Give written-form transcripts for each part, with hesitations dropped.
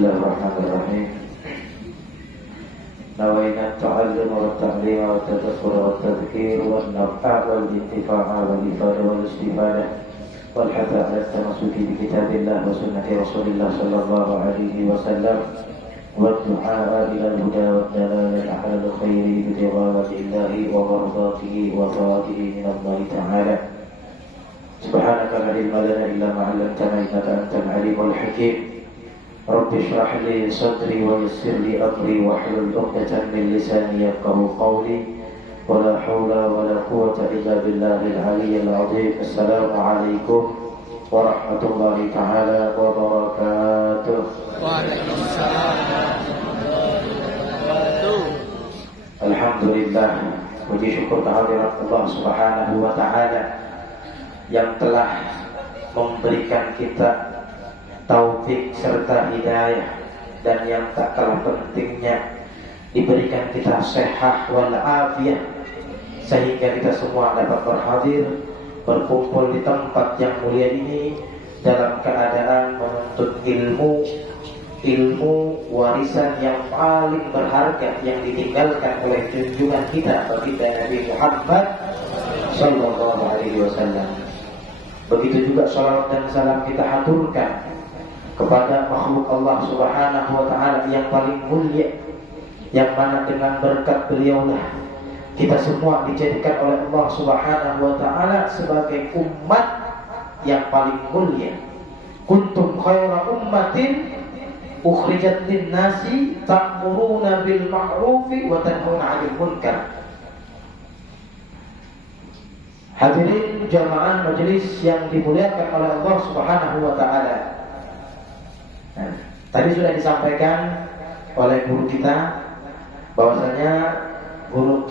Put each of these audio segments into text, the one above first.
Bismillahirrahmanirrahim. Nawaina ta'allum wa ta'lim wa tadhakkur wa tadhkir wa an-naf'a wal intifa'a wal ifada wal istifadah wal hatha 'ala at-tamassuki bi kitabillah wa sunnati Rasulillah sallallahu alaihi wasallam wa du'a ila al-huda wa ad-dalalah 'ala al-khairi bi ridwanillahi wa mardatihi wa ta'atihi min Allah ta'ala. Subhanaka la ilma lana illa ma 'allamtana innaka antal 'alimul hakim. Rabbi shrah li sadri wa yassir li amri wa hlul 'uqdatam min lisani yafqahu qawli wa la hawla wa la quwwata illa billahil 'aliyyil 'azim. Assalamu alaikum warahmatullahi ta'ala wabarakatuh. Waalaikumsalam warahmatullahi wabarakatuh. Alhamdulillah, puji syukur kehadirat Allah Subhanahu wa ta'ala yang telah memberikan kita taufik serta hidayah, dan yang tak kalah pentingnya diberikan kita sehat wal afiyah, sehingga kita semua dapat berhadir berkumpul di tempat yang mulia ini dalam keadaan menuntut ilmu warisan yang paling berharga yang ditinggalkan oleh junjungan kita baginda Nabi Muhammad sallallahu alaihi wasallam. Begitu juga salawat dan salam kita haturkan kepada makhluk Allah Subhanahu wa ta'ala yang paling mulia, yang mana dengan berkat beliaulah kita semua dijadikan oleh Allah Subhanahu wa ta'ala sebagai umat yang paling mulia. Kuntum khaira ummatin ukhrijat lin-nasi ta'muruna bil ma'rufi wa tanhauna 'anil munkar. Hadirin jamaah majelis yang dimuliakan oleh Allah Subhanahu wa ta'ala. Tadi sudah disampaikan oleh guru kita bahwasanya guru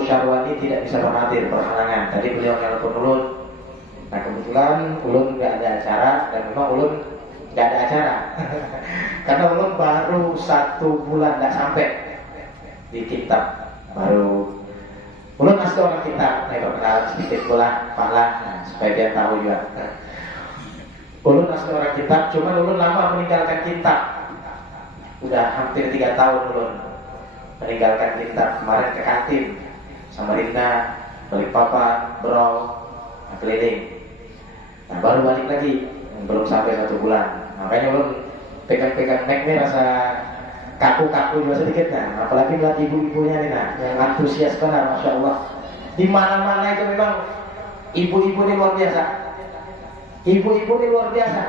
Syarwani tidak bisa berhadir berhalangan. Tadi beliau nelpon Ulun. Nah kebetulan Ulun nggak ada acara, dan memang Ulun nggak ada acara karena Ulun baru 1 bulan nggak sampai di kitab. Baru Ulun masih orang kitab, perkenalan sedikit pula Pak, supaya dia tahu juga. Ulun asli orang kitab, cuman Ulun lama meninggalkan kitab. Udah hampir 3 tahun Ulun meninggalkan kitab. Kemarin ke Katim, Samarinda, Balikpapan, Berau, keliling. Nah baru balik lagi, belum sampai 1 bulan. Makanya Ulun pegang-pegang mic ini rasa kaku-kaku juga sedikit. Nah apalagi melihat ibu-ibunya nih, nah yang antusias benar, Masya Allah. Di mana-mana itu memang ibu-ibu ini luar biasa. Ibu-ibu ini luar biasa.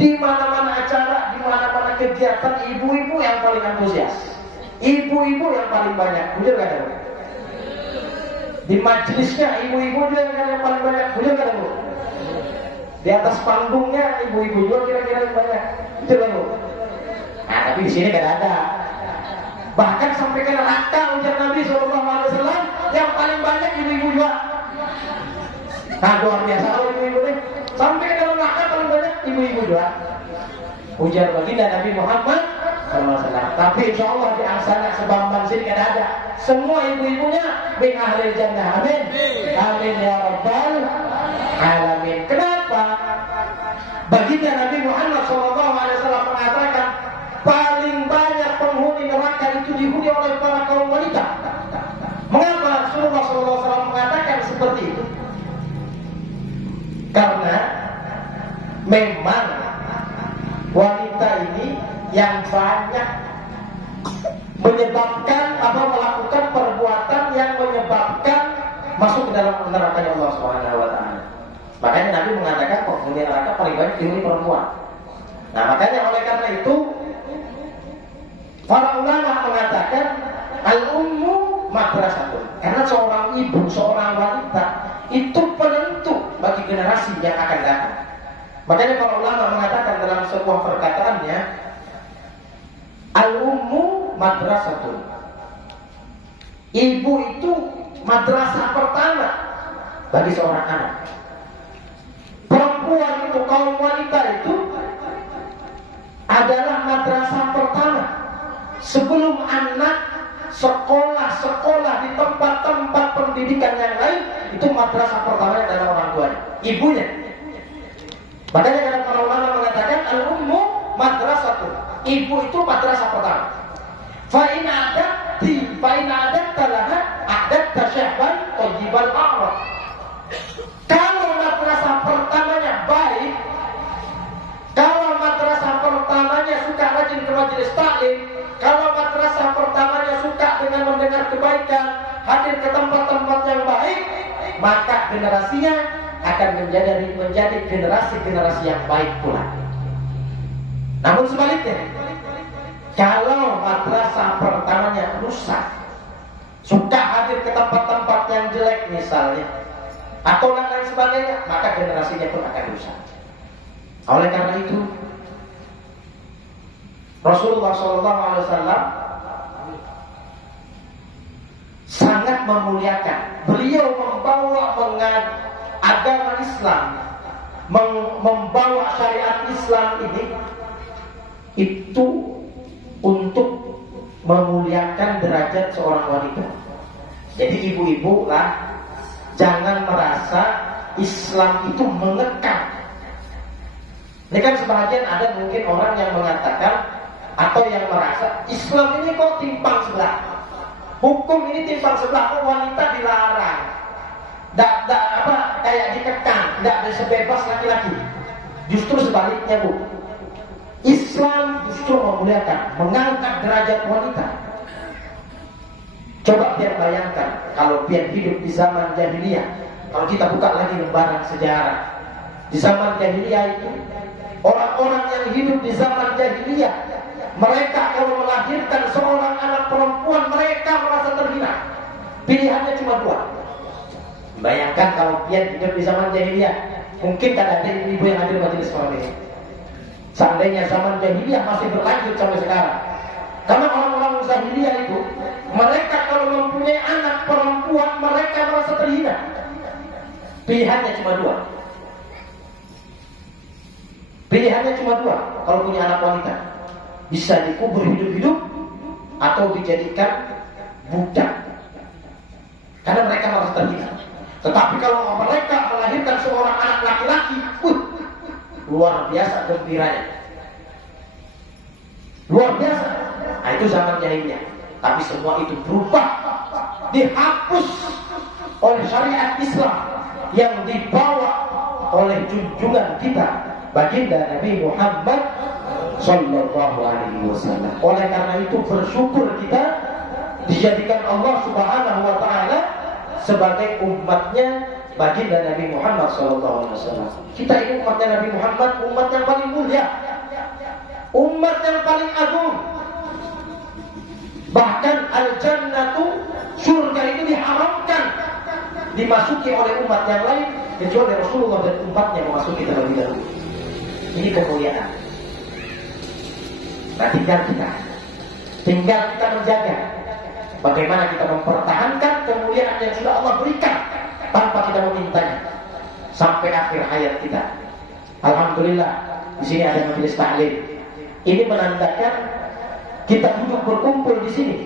Di mana-mana acara, di mana-mana kegiatan, ibu-ibu yang paling antusias. Ibu-ibu yang paling banyak. Betul kan, Bu? Di majelisnya ibu-ibu juga yang paling banyak. Betul kan, Bu? Di atas panggungnya ibu-ibu juga kira-kira yang banyak. Betul kan, Bu? Nah, tapi di sini kan ada. Bahkan sampai ke neraka ujar Nabi SAW, yang paling banyak ibu-ibu juga. Nah luar biasa ibu-ibu nih. Sampai ke dalam neraka paling banyak ibu-ibu juga. Ujar baginda Nabi Muhammad SAW. Tapi insya Allah di angsana sebamban sini kan ada. Semua ibu-ibunya min ahlil jannah. Amin. Amin ya rabbal alamin. Kenapa? Baginda Nabi Muhammad SAW mengatakan paling banyak penghuni neraka itu dihuni oleh para kaum wanita. Mengapa Rasulullah SAW mengatakan seperti itu? Karena memang wanita ini yang banyak menyebabkan atau melakukan perbuatan yang menyebabkan masuk ke dalam neraka Allah Subhanahu wa ta'ala. Makanya Nabi mengatakan penghuni neraka paling banyak dihuni perempuan. Nah makanya oleh karena itu para ulama mengatakan al-ummu madrasatun. Karena seorang ibu, seorang wanita itu penentu bagi generasi yang akan datang. Makanya para ulama mengatakan dalam sebuah perkataannya, al-ummu madrasatun. Ibu itu madrasah pertama bagi seorang anak. Perempuan itu, kaum wanita itu adalah madrasah pertama. Sebelum anak sekolah di tempat-tempat pendidikan yang lain, itu madrasah pertama adalah orang tuanya, ibunya. Makanya para ulama mengatakan al-ummu madrasah Ibu itu madrasah pertama. Fa'in adat talaha adat tasyahban tajibal a'rab. Kalau madrasah pertamanya baik, kalau madrasah pertamanya suka rajin ke majelis taklim, kalau madrasah pertamanya suka dengan mendengar kebaikan, hadir ke tempat-tempat yang baik, maka generasinya akan menjadi generasi yang baik pula. Namun sebaliknya, kalau madrasah pertamanya rusak, suka hadir ke tempat-tempat yang jelek misalnya, atau lain sebagainya, maka generasinya pun akan rusak. Oleh karena itu, Rasulullah SAW sangat memuliakan. Beliau membawa agama Islam, membawa syariat Islam ini itu untuk memuliakan derajat seorang wanita. Jadi ibu-ibu lah, jangan merasa Islam itu mengekang. Ini kan sebagian ada mungkin orang yang mengatakan atau yang merasa Islam ini kok timpang sebelah, hukum ini timpang sebelah, kok wanita dilarang, kayak dikekang, tidak bisa bebas laki-laki. Justru sebaliknya, Bu. Islam justru memuliakan, mengangkat derajat wanita. Coba biar bayangkan kalau biar hidup di zaman jahiliyah. Kalau kita buka lagi lembaran sejarah, di zaman jahiliyah itu, orang-orang yang hidup di zaman jahiliyah, mereka kalau melahirkan seorang anak perempuan, mereka merasa terhina. Pilihannya cuma dua. Bayangkan kalau biar hidup di zaman jahiliyah, mungkin kan ada ibu yang hadir majelis malam ini. Seandainya zaman jahiliyah masih berlanjut sampai sekarang, karena orang-orang jahiliyah itu, mereka kalau mempunyai anak perempuan, mereka merasa terhina. Pilihannya cuma dua. Pilihannya cuma dua. Kalau punya anak wanita, bisa dikubur hidup-hidup atau dijadikan budak, karena mereka merasa terhina. Tetapi kalau mereka melahirkan seorang anak laki-laki, luar biasa gembiranya, luar biasa. Nah, itu zaman jahiliyah. Tapi semua itu berubah, dihapus oleh syariat Islam yang dibawa oleh junjungan kita, baginda Nabi Muhammad Sallallahu Alaihi Wasallam. Oleh karena itu bersyukur kita dijadikan Allah Subhanahu Wa Taala sebagai umatnya baginda Nabi Muhammad Sallallahu Alaihi Wasallam. Kita ini umatnya Nabi Muhammad, umat yang paling mulia, umat yang paling agung. Bahkan al-jannatu, surga itu diharamkan dimasuki oleh umat yang lain kecuali Rasulullah dan umatnya memasuki terlebih dahulu. Ini kemuliaan. Nah, tinggal kita menjaga bagaimana kita mempertahankan kemuliaan yang sudah Allah berikan tanpa kita memintanya sampai akhir hayat kita. Alhamdulillah, di sini ada majelis taklim. Ini menandakan kita duduk berkumpul di sini.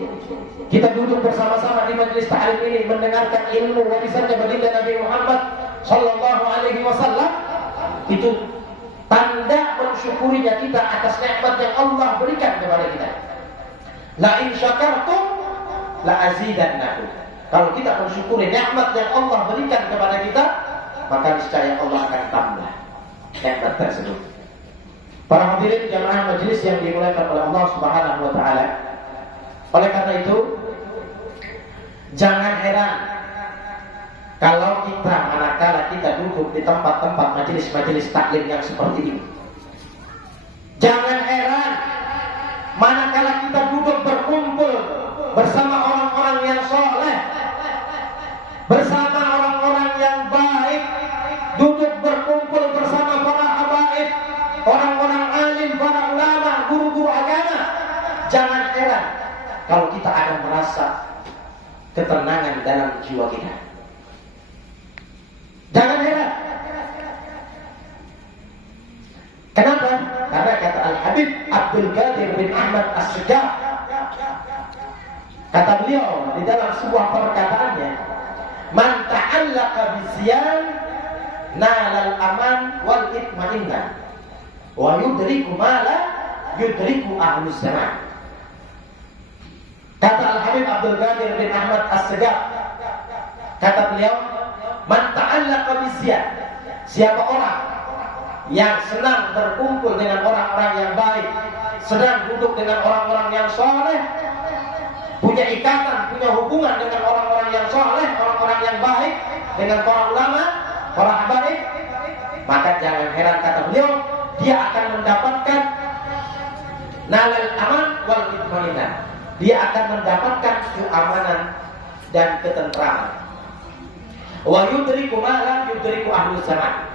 Kita duduk bersama-sama di majelis taklim ini mendengarkan ilmu warisannya baginda Nabi Muhammad Sallallahu Alaihi Wasallam. Itu tanda bersyukurnya kita atas nikmat yang Allah berikan kepada kita. La in syakartum la azidannakum. Kalau kita bersyukuri nikmat yang Allah berikan kepada kita, maka niscaya Allah akan tambah nikmat tersebut. Para hadirin jamaah majelis yang dimuliakan oleh Allah Subhanahu Wa Taala. Oleh karena itu, jangan heran kalau kita manakala kita duduk di tempat-tempat majelis-majelis taklim yang seperti ini. Jangan heran manakala kita duduk berkumpul bersama orang-orang yang soleh, bersama orang-orang yang baik, duduk berkumpul bersama para habaib, orang-orang alim, para ulama, guru-guru agama. Jangan heran kalau kita akan merasa ketenangan dalam jiwa kita. Jangan heran. Kenapa? Karena kata Al-Habib Abdul Qadir bin Ahmad As-Sujah, kata beliau di dalam sebuah perkataannya, man ta'allaqa bisyan nalal aman wal itma'inna wa yudriku ma la yudriku ahlus zaman. Kata Al-Habib Abdul Qadir bin Ahmad As-Segaf, kata beliau, man ta'allaqa bizziyad, siapa orang yang senang berkumpul dengan orang-orang yang baik, senang duduk dengan orang-orang yang soleh, punya ikatan, punya hubungan dengan orang-orang yang soleh, orang-orang yang baik, dengan para ulama, para habaib, maka jangan heran, kata beliau, dia akan mendapatkan nalal aman wal itmainah. Dia akan mendapatkan keamanan dan ketentraman. Wa yudriku ma lam yudriku ahlus zaman.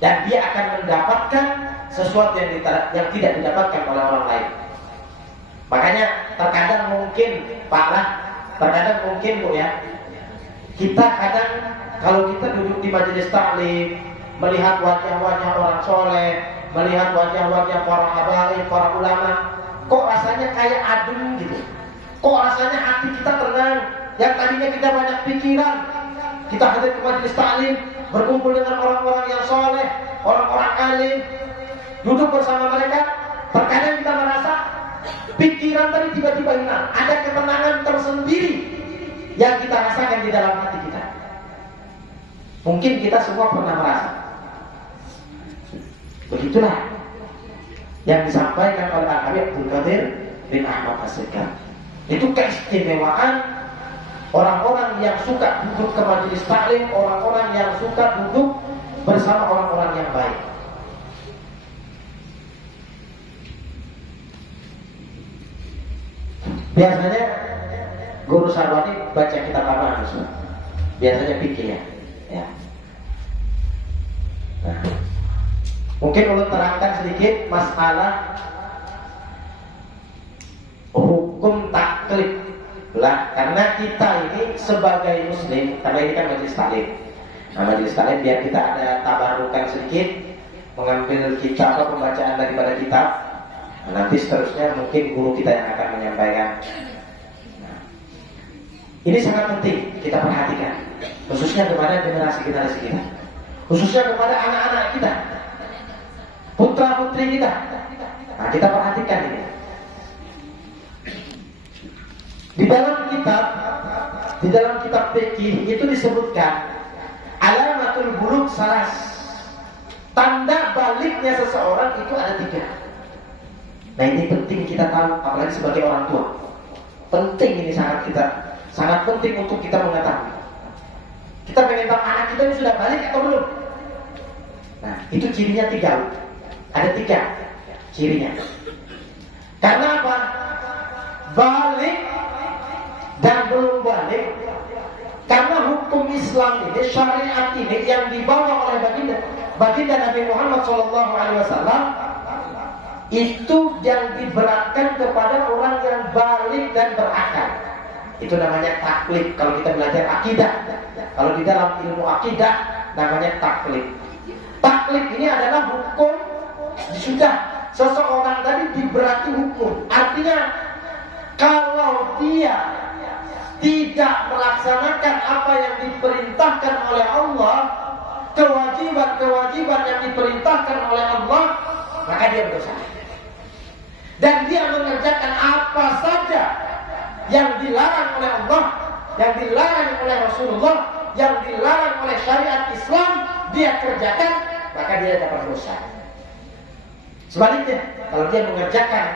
Dan dia akan mendapatkan sesuatu yang tidak didapatkan oleh orang lain. Makanya terkadang mungkin parah, terkadang mungkin Bu ya, kita kadang kalau kita duduk di majelis taklim, melihat wajah-wajah orang soleh, melihat wajah-wajah para habaib, para ulama, kok rasanya kayak adem gitu. Kok rasanya hati kita tenang. Yang tadinya kita banyak pikiran, kita hadir ke majelis taklim, berkumpul dengan orang-orang yang soleh, orang-orang alim, duduk bersama mereka. Terkadang kita merasa pikiran tadi tiba-tiba hilang. Ada ketenangan tersendiri yang kita rasakan di dalam hati kita. Mungkin kita semua pernah merasa. Begitulah yang disampaikan oleh Al-Habib Abdul Qadir bin Ahmad As-Segaf. Itu keistimewaan orang-orang yang suka duduk ke majelis taklim, orang-orang yang suka duduk bersama orang-orang yang baik. Biasanya guru Sarwani baca kitab apa? Biasanya fikih ya. Nah, mungkin ulun terangkan sedikit masalah hukum taklid lah, karena kita ini sebagai muslim, karena ini kan majelis taklim. Nah, majelis taklim biar kita ada tabarukan sedikit, mengambil kitab atau pembacaan daripada kitab. Nah, nanti seterusnya mungkin guru kita yang akan menyampaikan. Nah, ini sangat penting kita perhatikan, khususnya kepada generasi-generasi kita, khususnya kepada anak-anak kita, putra-putri kita. Nah, kita perhatikan ini. Di dalam kitab fikih itu disebutkan alamatul bulugh salas. Tanda baliknya seseorang itu ada 3. Nah, ini penting kita tahu, apalagi sebagai orang tua. Penting ini, sangat penting untuk kita mengetahui. Kita pengen tahu anak kita ini sudah balik atau belum. Nah, itu cirinya 3. Ada 3 cirinya. Karena apa? Balik dan belum balik. Karena hukum Islam ini, syariat ini yang dibawa oleh baginda Nabi Muhammad SAW itu yang diberatkan kepada orang yang balik dan berakal. Itu namanya taklid. Kalau kita belajar akidah, kalau di dalam ilmu akidah namanya taklid. Taklid ini adalah hukum, sudah seseorang tadi diberati hukum. Artinya kalau dia tidak melaksanakan apa yang diperintahkan oleh Allah, kewajiban-kewajiban yang diperintahkan oleh Allah, maka dia berdosa. Dan dia mengerjakan apa saja yang dilarang oleh Allah, yang dilarang oleh Rasulullah, yang dilarang oleh syariat Islam, dia kerjakan, maka dia dapat dosa. Sebaliknya, kalau dia mengerjakan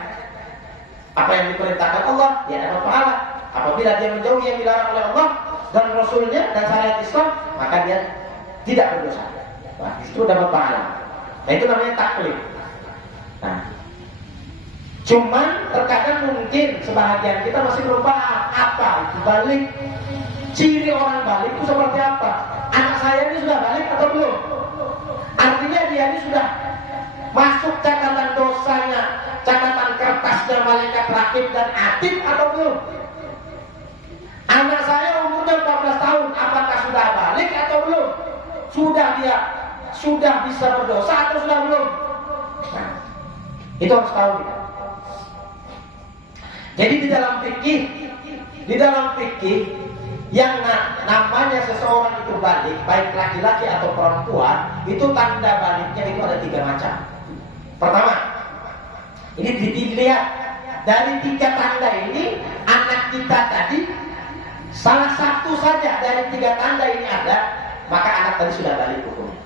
apa yang diperintahkan Allah, dia dapat pahala. Apabila dia menjauhi yang dilarang oleh Allah dan Rasulnya dan syariat Islam, maka dia tidak berdosa. Nah, itu dapat pahala. Nah, itu namanya taklid. Nah, cuman terkadang mungkin sebahagian kita masih belum paham apa itu balik. Ciri orang balik itu seperti apa? Anak saya ini sudah balik atau belum? Artinya dia ini sudah masuk catatan dosanya, catatan kertasnya malaikat rakib dan atid atau belum? Anak saya umurnya 14 tahun, apakah sudah balik atau belum? Sudah bisa berdosa atau sudah belum? Nah, itu harus tahu kita. Jadi di dalam fikih yang namanya seseorang itu balik, baik laki-laki atau perempuan, itu tanda baliknya itu ada 3 macam. Pertama, Ini dilihat dari 3 tanda ini, anak kita tadi salah satu saja dari 3 tanda ini ada, maka anak tadi sudah balik hukumnya.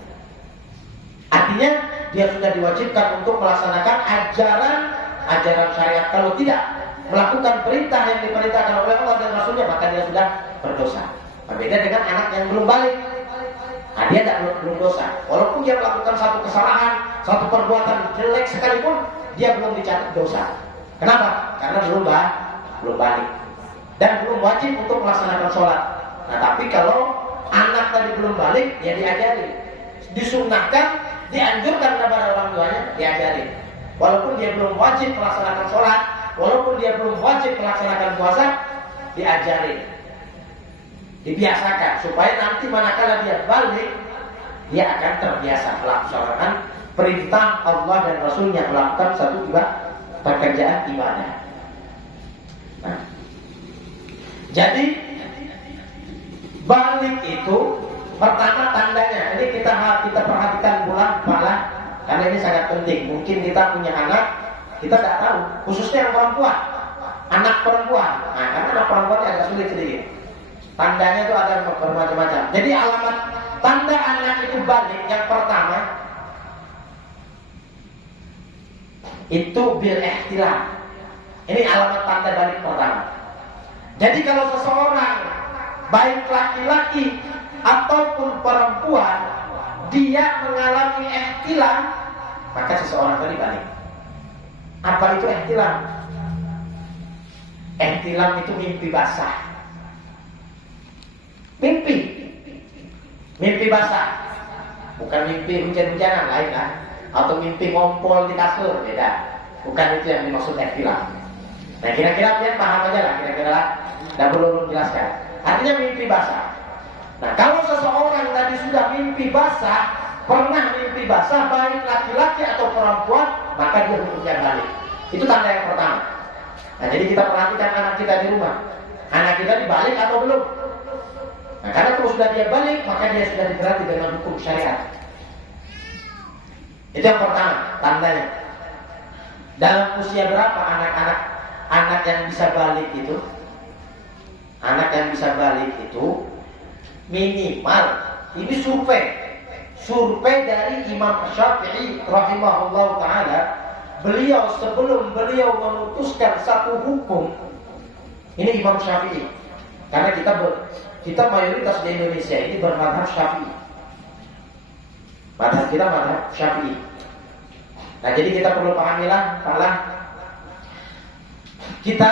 Artinya dia sudah diwajibkan untuk melaksanakan ajaran syariat. Kalau tidak melakukan perintah yang diperintahkan oleh Allah dan Rasulnya, maka dia sudah berdosa. Berbeda dengan anak yang belum balik. Nah, dia belum dosa. Walaupun dia melakukan satu kesalahan, satu perbuatan jelek sekalipun, dia belum dicatat dosa. Kenapa? Karena belum balik dan belum wajib untuk melaksanakan sholat. Nah, tapi kalau anak tadi belum balik, ya diajari, disunnahkan, dianjurkan kepada orang tuanya, diajari. Walaupun dia belum wajib melaksanakan sholat, walaupun dia belum wajib melaksanakan puasa, diajari, dibiasakan, supaya nanti manakala dia balik, dia akan terbiasa melaksanakan perintah Allah dan Rasulnya, melakukan satu pekerjaan ibadah. Nah, jadi balik itu pertama tandanya. Ini kita perhatikan pula, karena ini sangat penting. Mungkin kita punya anak, kita tidak tahu, khususnya yang perempuan, anak perempuan. Nah, karena anak perempuan agak sulit sedikit. Tandanya itu ada bermacam-macam. Jadi alamat tanda anak itu balik yang pertama itu bil ihtilam. Ini alamat tanda balik pertama. Jadi kalau seseorang baik laki-laki ataupun perempuan dia mengalami ihtilam, maka seseorang tadi balik. Apa itu ihtilam? Ihtilam itu mimpi basah. Mimpi basah, bukan mimpi hujan-hujanan, lain lah. Atau mimpi ngompol di kasur, beda. Bukan itu yang dimaksud ihtilam. Nah, kira-kira kalian paham aja lah, kira-kira tidak perlu jelaskan. Artinya mimpi basah. Nah, kalau seseorang tadi sudah mimpi basah, pernah mimpi basah, baik laki-laki atau perempuan, maka dia hukumnya balik. Itu tanda yang pertama. Nah, jadi kita perhatikan anak kita di rumah. Anak kita dibalik atau belum? Nah, karena kalau sudah dia balik, maka dia sudah diberati dengan hukum syariat. Itu yang pertama, tandanya. Dalam usia berapa anak yang bisa balik itu? Anak yang bisa balik itu minimal, ini survei dari Imam Syafi'i rahimahullah ta'ala. Beliau sebelum beliau memutuskan satu hukum, ini Imam Syafi'i, karena kita mayoritas di Indonesia ini bermadhab Syafi'i. Madhab kita madhab Syafi'i. Nah, jadi kita perlu pahamilah, kita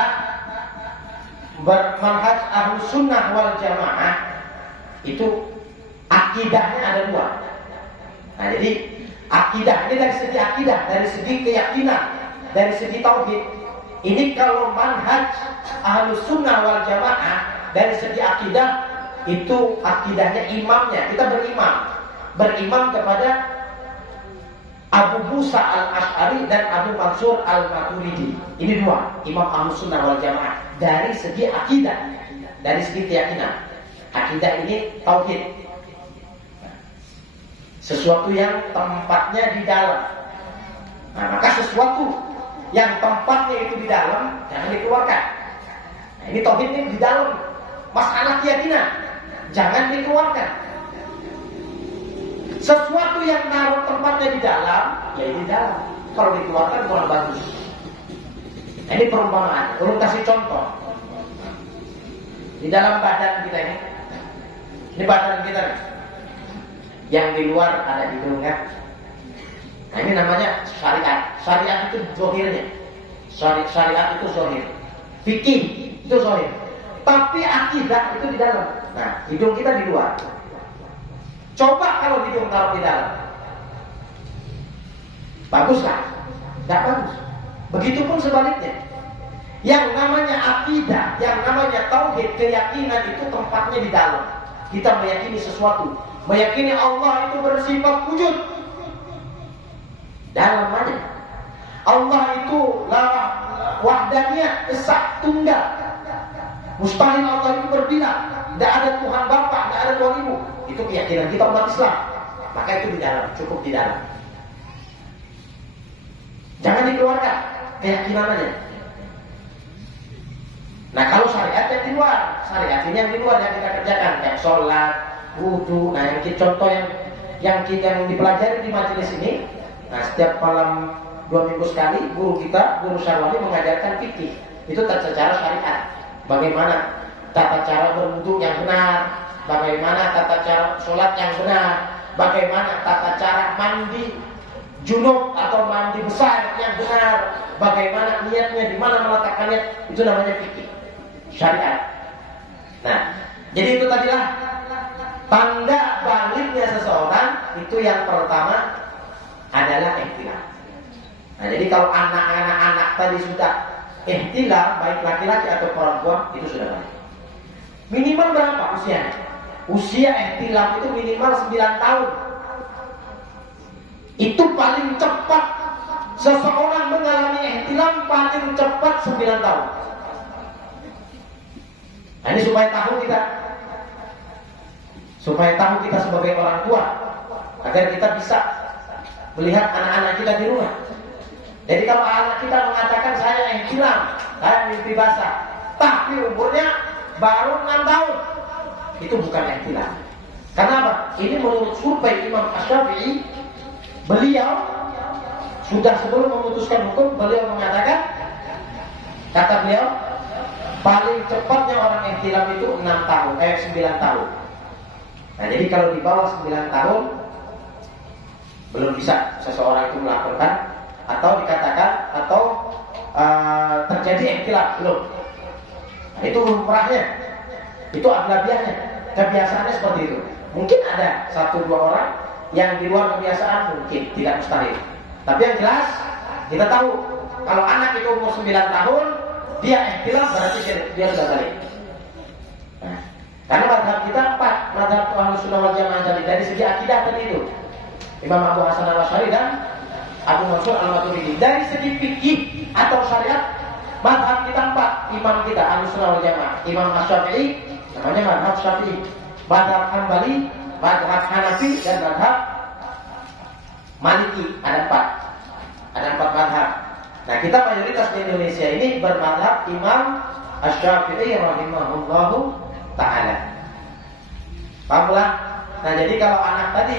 bermanhaj Ahlus Sunnah wal Jamaah itu akidahnya ada 2. Nah, jadi akidah ini dari segi akidah, dari segi keyakinan, dari segi tauhid. Ini kalau manhaj Ahlus Sunnah wal Jamaah dari segi akidah, itu akidahnya imamnya, kita berimam kepada Abu Musa al-Ash'ari dan Abu Mansur al-Maturidi. Ini 2 imam Ahlus Sunnah wal Jamaah dari segi akidah, dari segi keyakinan. Akidah ini tauhid, sesuatu yang tempatnya di dalam. Nah, maka sesuatu yang tempatnya itu di dalam jangan dikeluarkan. Nah, ini tauhid ini di dalam. Masalah keyakinan jangan dikeluarkan. Sesuatu yang naruh tempatnya di dalam, ya di dalam. Kalau dikeluarkan kurang bagus. Nah, ini perumpamaan. Perlu kasih contoh. Di dalam badan kita ini badan kita nih. Yang di luar ada hidungnya. Nah, ini namanya syariat. Syariat itu zahirnya. Syariat itu zahir. Fikih itu zahir. Tapi akidah itu di dalam. Nah, hidung kita di luar. Coba kalau hidung taruh di dalam, bagus kan? Tidak bagus. Begitupun sebaliknya. Yang namanya akidah, yang namanya tauhid, keyakinan itu tempatnya di dalam. Kita meyakini sesuatu, meyakini Allah itu bersifat wujud. Dalam aja. Allah itu wahdaniyah, esa, tunggal. Mustahil Allah itu berbilang. Tidak ada Tuhan Bapa, tidak ada Tuhan Ibu. Itu keyakinan kita umat Islam. Maka itu di dalam, cukup di dalam. Jangan dikeluarkan. keyakinan aja. Nah kalau syariat yang di luar, syariat ini yang di luar yang kita kerjakan, kayak sholat, wudhu. Nah contoh yang dipelajari di majelis ini. Nah setiap malam 2 minggu sekali guru kita, guru Syarwani mengajarkan fikih. Itu secara syariat. Bagaimana tata cara berwudhu yang benar, bagaimana tata cara sholat yang benar, bagaimana tata cara mandi junub atau mandi besar yang benar, bagaimana niatnya, di mana meletakkan niat. Itu namanya fikih syariat. Nah, jadi itu tadilah tanda baliknya seseorang. Itu yang pertama adalah ihtilam. Nah, jadi kalau anak tadi sudah ihtilam, baik laki-laki atau perempuan, itu sudah balik. Minimal berapa usianya? Usia ihtilam itu minimal 9 tahun. Itu paling cepat seseorang mengalami ihtilam, paling cepat 9 tahun. Nah, ini supaya tahu kita sebagai orang tua, agar kita bisa melihat anak-anak kita di rumah. Jadi kalau anak kita mengatakan saya ihtilam, saya mimpi basah, tapi umurnya baru 6 tahun, itu bukan ihtilam. Kenapa? Ini menurut survei Imam Asy-Syafi'i, beliau sudah sebelum memutuskan hukum, beliau mengatakan, kata beliau, paling cepatnya orang ihtilam itu 9 tahun. Nah jadi kalau di bawah 9 tahun belum bisa seseorang itu melakukan atau dikatakan atau terjadi ihtilam, belum. Nah, itu lumrahnya, itu aglabiahnya, kebiasaannya seperti itu. Mungkin ada 1-2 orang yang di luar kebiasaan, mungkin tidak mustahil. Tapi yang jelas kita tahu kalau anak itu umur 9 tahun dia ihtilam, berarti dia sudah balik. Nah, karena mazhab kita 4, mazhab Ahlussunnah wal Jamaah dari segi akidah tadi itu Imam Abu Hasan al-Asy'ari dan Abu Mansur al-Maturidi. Dari segi fikih atau syariat, mazhab kita 4, imam kita Ahlussunnah wal Jamaah. Imam Asy-Syafi'i namanya mazhab Syafi'i, mazhab Hambali, mazhab Hanafi, dan mazhab Maliki. Ada 4 mazhab. Nah kita mayoritas di Indonesia ini bermazhab Imam Asy-Syafi'i rahimahullahu ta'ala. Pahamlah? Nah jadi kalau anak tadi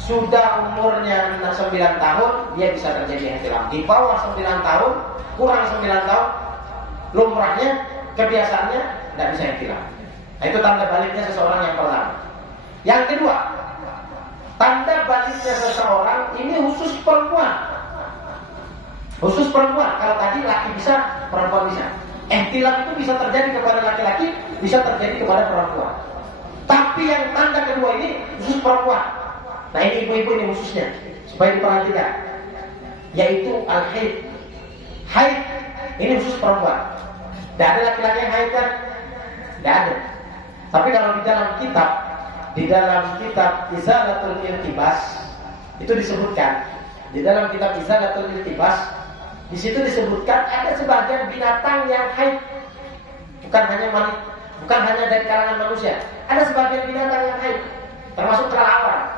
sudah umurnya 9 tahun, dia bisa terjadi ihtilam. Di bawah 9 tahun, kurang 9 tahun, lumrahnya, kebiasaannya tidak bisa ihtilam. Nah itu tanda baliknya seseorang yang pertama. Yang kedua, tanda baliknya seseorang ini khusus perempuan. Khusus perempuan. Kalau tadi laki bisa, perempuan bisa. Ihtilam itu bisa terjadi kepada laki-laki, bisa terjadi kepada perempuan. Tapi yang tanda kedua ini khusus perempuan. Nah ini ibu-ibu ini khususnya, supaya diperhatikan, yaitu al-haid. Haid ini khusus perempuan. Tidak ada laki-laki yang haid kan? Tidak ada. Tapi kalau di dalam kitab Izalatul Iltibas itu disebutkan, di dalam kitab Izalatul Iltibas, di situ disebutkan ada sebagian binatang yang haid, bukan hanya dari kalangan manusia. Ada sebagian binatang yang haid, termasuk kelelawar.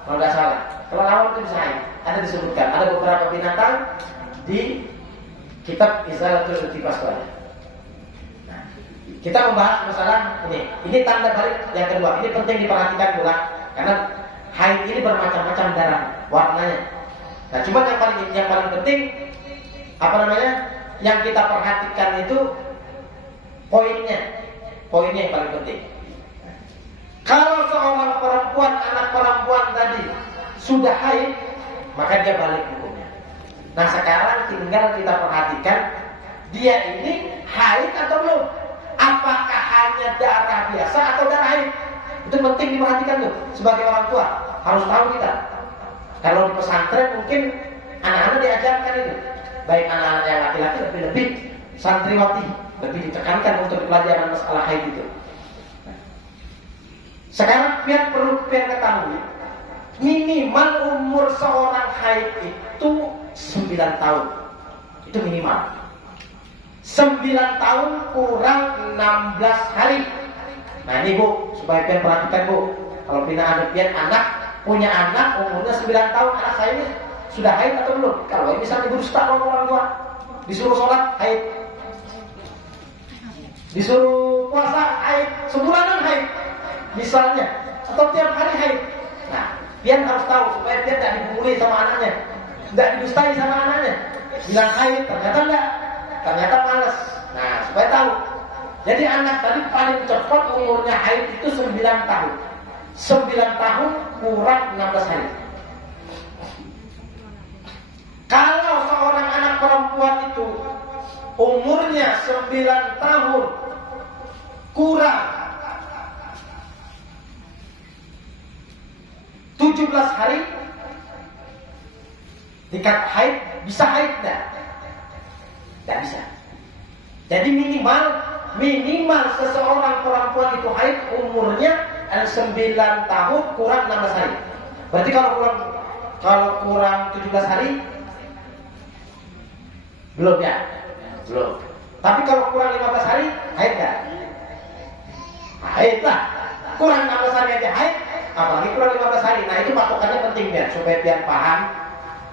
Kalau tidak salah, kelelawar itu bisa haid. Ada disebutkan, ada beberapa binatang di kitab Izalatul Iltibas. Nah, kita membahas masalah ini. Ini tanda balik yang kedua. Ini penting diperhatikan pula, karena haid ini bermacam-macam darah warnanya. Nah, cuma yang paling penting yang kita perhatikan itu poinnya yang paling penting. Kalau seorang perempuan, anak perempuan tadi sudah haid, maka dia balik hukumnya. Nah sekarang tinggal kita perhatikan, dia ini haid atau belum? Apakah hanya darah biasa atau darah haid? Itu penting diperhatikan tuh. Sebagai orang tua harus tahu kita. Kalau di pesantren mungkin anak-anak diajarkan itu, baik anak-anak yang laki-laki lebih santriwati, lebih ditekankan untuk pelajaran masalah haid itu. Sekarang perlu ketahui, minimal umur seorang haid itu 9 tahun. Itu minimal. 9 tahun kurang 16 hari. Nah ini Bu, supaya pian perhatikan Bu. Kalau pina ada pian punya anak umurnya 9 tahun, anak saya ini sudah haid atau belum? Kalau bisa diberustak orang tua, Disuruh sholat haid, disuruh puasa haid, sebulanan haid misalnya, atau tiap hari haid. Nah, pian harus tahu supaya dia tidak dipukuli sama anaknya, tidak didustai sama anaknya. Bilang haid, ternyata enggak, ternyata males. Nah, supaya tahu. Jadi anak tadi paling cepat umurnya haid itu 9 tahun. 9 tahun kurang 16 hari. Kalau seorang anak perempuan itu umurnya 9 tahun kurang 17 hari, dikata haid, bisa haid enggak? Tidak bisa. Jadi minimal seseorang perempuan itu haid umurnya 9 tahun kurang 16 hari. Berarti kalau kurang 17 hari belum ya? Belum. Tapi kalau kurang 15 hari haid enggak? Haid lah. Kurang 16 hari aja haid, apalagi kurang 15 hari. Nah, itu patokannya penting ya, supaya biar paham.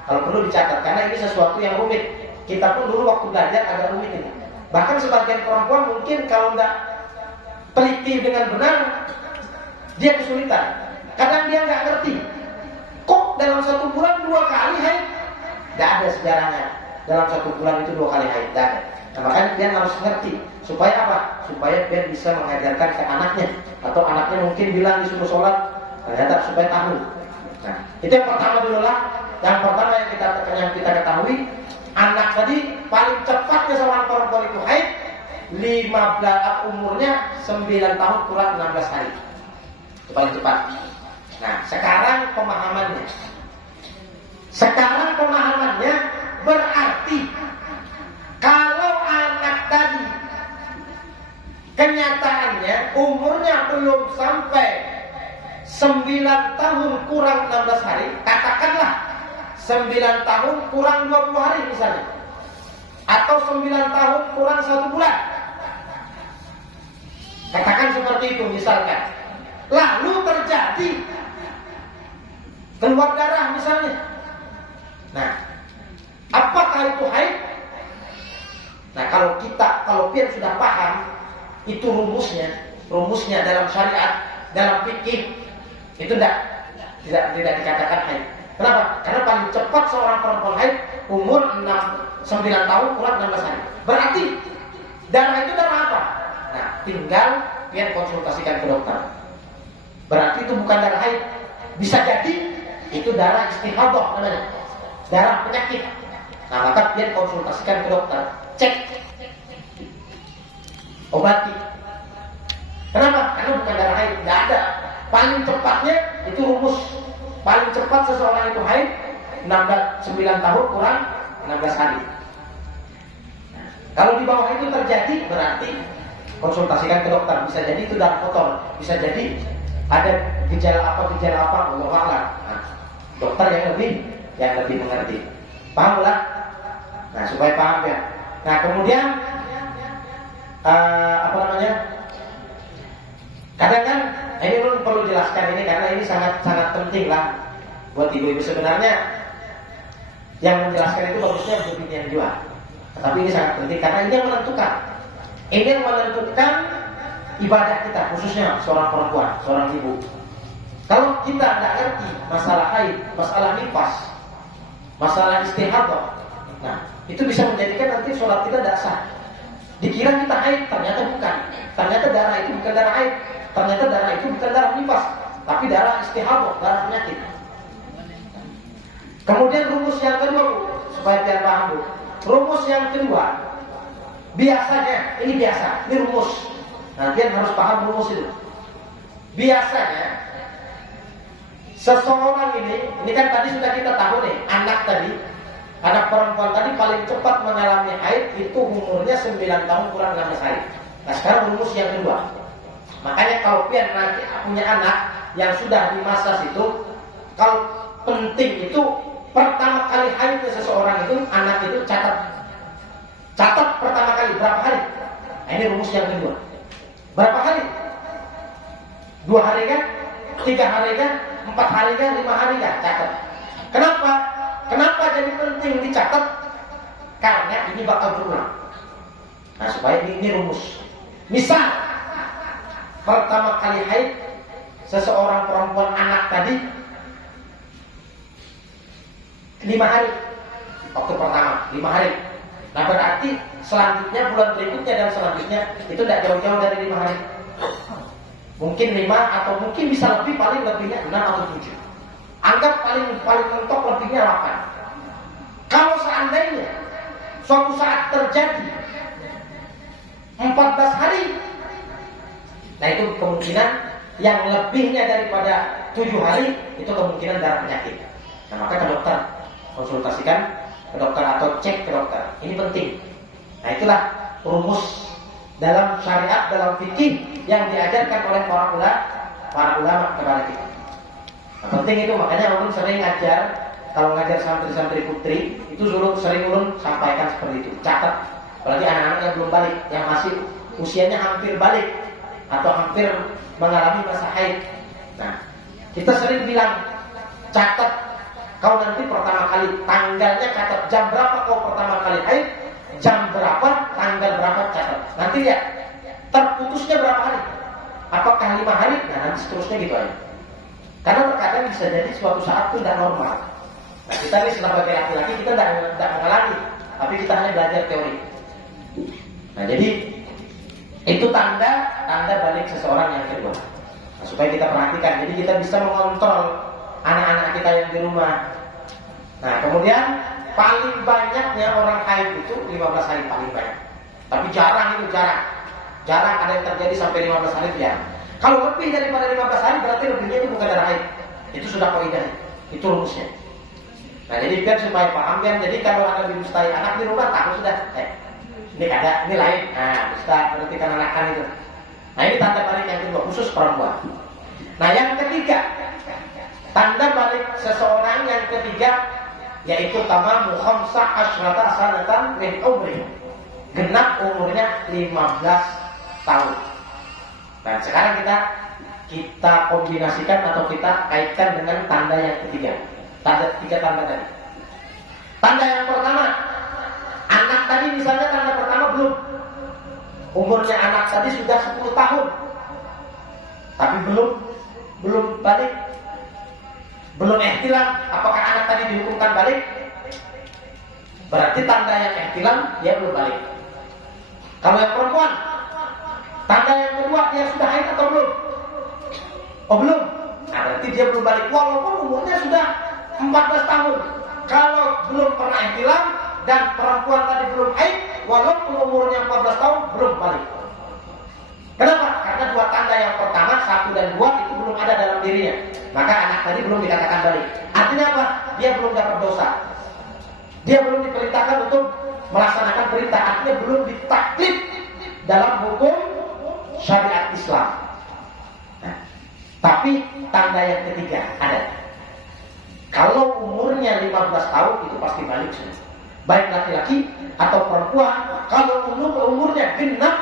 Kalau perlu dicatat, karena ini sesuatu yang rumit. Kita pun dulu waktu belajar agak rumit ini. Bahkan sebagian perempuan mungkin kalau tidak teliti dengan benar, dia kesulitan. Kadang dia nggak ngerti. Kok dalam 1 bulan 2 kali haid? Tidak ada sejarahnya. Dalam 1 bulan itu 2 kali haid. Tidak ada. Nah, makanya dia harus ngerti. Supaya apa? Supaya dia bisa mengajarkan ke anaknya. Atau anaknya mungkin bilang disuruh sholat, ternyata supaya tahu. Nah, itu yang pertama dulu lah. Yang pertama yang kita ketahui, anak tadi paling cepatnya seorang perempuan itu haid 15 umurnya 9 tahun kurang 16 hari. Itu paling cepat. Nah, sekarang pemahamannya. Berarti kalau anak tadi kenyataannya umurnya belum sampai 9 tahun kurang 16 hari, katakanlah 9 tahun kurang 20 hari misalnya, atau 9 tahun kurang 1 bulan, katakan seperti itu misalkan. Lalu terjadi keluar darah misalnya. Nah, apakah itu haid? Nah, kalau pian sudah paham itu rumusnya dalam syariat, dalam fikih, itu tidak dikatakan haid. Kenapa? Karena paling cepat seorang perempuan haid umur 9 tahun kurang 16 hari. Berarti darah itu darah apa? Nah, tinggal pian konsultasikan ke dokter. Berarti itu bukan darah haid. Bisa jadi itu darah istihadah namanya, darah penyakit. Nah, maka pian konsultasikan ke dokter, cek, obati. Kenapa? Karena bukan darah haid. Tidak ada. Paling cepatnya itu rumus. Paling cepat seseorang itu haid 9 tahun kurang 16 hari. Nah, kalau di bawah itu terjadi, berarti konsultasikan ke dokter. Bisa jadi itu darah kotor, bisa jadi ada gejala apa, Allah a'lam. Nah, dokter yang lebih mengerti. Paham lah? Nah, supaya paham ya. Nah, kemudian kadang kan ini perlu jelaskan ini karena ini sangat penting lah buat ibu-ibu. Sebenarnya yang menjelaskan itu bagusnya beginian juga, tapi ini sangat penting karena ini yang menentukan ibadah kita, khususnya seorang perempuan, seorang ibu. Kalau kita tidak ngerti masalah haid, masalah nifas, masalah istihadah, nah itu bisa menjadikan nanti sholat kita tidak sah. Dikira kita haid, ternyata bukan. Ternyata darah itu bukan darah haid. Ternyata darah itu bukan darah nifas, tapi darah istihadah, darah penyakit. Kemudian rumus yang kedua, supaya kalian paham dulu. Rumus yang kedua, biasanya, ini rumus. Nanti harus paham rumus itu. Biasanya, seseorang ini kan tadi sudah kita tahu nih, anak perempuan tadi paling cepat mengalami haid itu umurnya 9 tahun kurang 16 hari. Nah, sekarang rumus yang kedua. Makanya kalau pian nanti punya anak yang sudah di masa situ, kalau penting itu pertama kali haidnya seseorang itu, anak itu catat pertama kali berapa hari. Nah, ini rumus yang kedua. Berapa hari? 2 hari kan? 3 hari kan? 4 hari kan? 5 hari kan? Catat. Kenapa jadi penting dicatat? karena ini bakal berulang. Nah, supaya ini rumus. Misal pertama kali haid seseorang perempuan anak tadi 5 hari. Waktu pertama 5 hari. Nah, berarti selanjutnya bulan berikutnya dan selanjutnya itu tidak jauh-jauh dari 5 hari. Mungkin 5 atau mungkin bisa lebih, paling lebihnya 6 atau 7. Anggap paling mentok lebihnya 8. Kalau seandainya suatu saat terjadi 14 hari, nah itu kemungkinan yang lebihnya daripada 7 hari itu kemungkinan darah penyakit. Nah, maka ke dokter, konsultasikan ke dokter atau cek ke dokter. Ini penting. Nah, itulah rumus dalam syariat, dalam fikih yang diajarkan oleh para ulama kepada kita. Nah, penting itu, makanya ulun sering ngajar, kalau ngajar santri-santri putri itu sering ulun sampaikan seperti itu. Catat, apalagi anak-anak yang belum balik, yang masih usianya hampir balik atau hampir mengalami masa haid. Nah, kita sering bilang, catat kau nanti pertama kali tanggalnya, catat jam berapa kau pertama kali haid, jam berapa, tanggal berapa, catat. Nanti lihat terputusnya berapa hari, apakah 5 hari, nah nanti seterusnya gitu aja. Karena terkadang bisa jadi suatu saat itu tidak normal. Nah, kita ini sebagai laki-laki kita tidak mengalami, tapi kita hanya belajar teori. Nah, jadi itu tanda balik seseorang yang kedua. Nah, supaya kita perhatikan, jadi kita bisa mengontrol anak-anak kita yang di rumah. Nah, kemudian paling banyaknya orang haid itu 15 hari paling banyak. Tapi jarang ada yang terjadi sampai 15 hari itu jarang. Kalau lebih daripada 15 hari berarti lebihnya itu bukan darah haid. Itu sudah kaidah. Itu rumusnya. Nah, jadi biar supaya paham kan, jadi kalau ada didustai anak di rumah tahu sudah, ini lain. Nah, dusta berarti kan anak kan itu. Nah, ini tanda balik yang kedua khusus perempuan. Nah, yang ketiga, tanda balik seseorang yang ketiga yaitu tamamu khamsa asyrata sanatan min umri. Genap umurnya 15 tahun. Nah, sekarang kita kombinasikan atau kita kaitkan dengan tanda yang ketiga. Tiga tanda tadi. Tanda yang pertama, anak tadi misalnya tanda pertama belum. Umurnya anak tadi sudah 10 tahun. Tapi belum balik. Belum ihtilam, apakah anak tadi dihukumkan balik? Berarti tanda yang ihtilam dia belum balik. Kalau yang perempuan, tanda yang kedua dia sudah haid atau belum? Oh belum. Nah, berarti dia belum balik walaupun umurnya sudah 14 tahun. Kalau belum pernah ihtilam dan perempuan tadi belum haid, walaupun umurnya 14 tahun belum balik. Kenapa? Karena dua tanda yang pertama 1 dan 2 itu belum ada dalam dirinya. Maka anak tadi belum dikatakan balik. Artinya apa? Dia belum dapat dosa. Dia belum diperintahkan untuk melaksanakan perintah. Artinya belum ditaklid dalam hukum syariat Islam. Nah, tapi tanda yang ketiga ada. Kalau umurnya 15 tahun itu pasti balik semua. Baik laki-laki atau perempuan. Kalau umurnya genap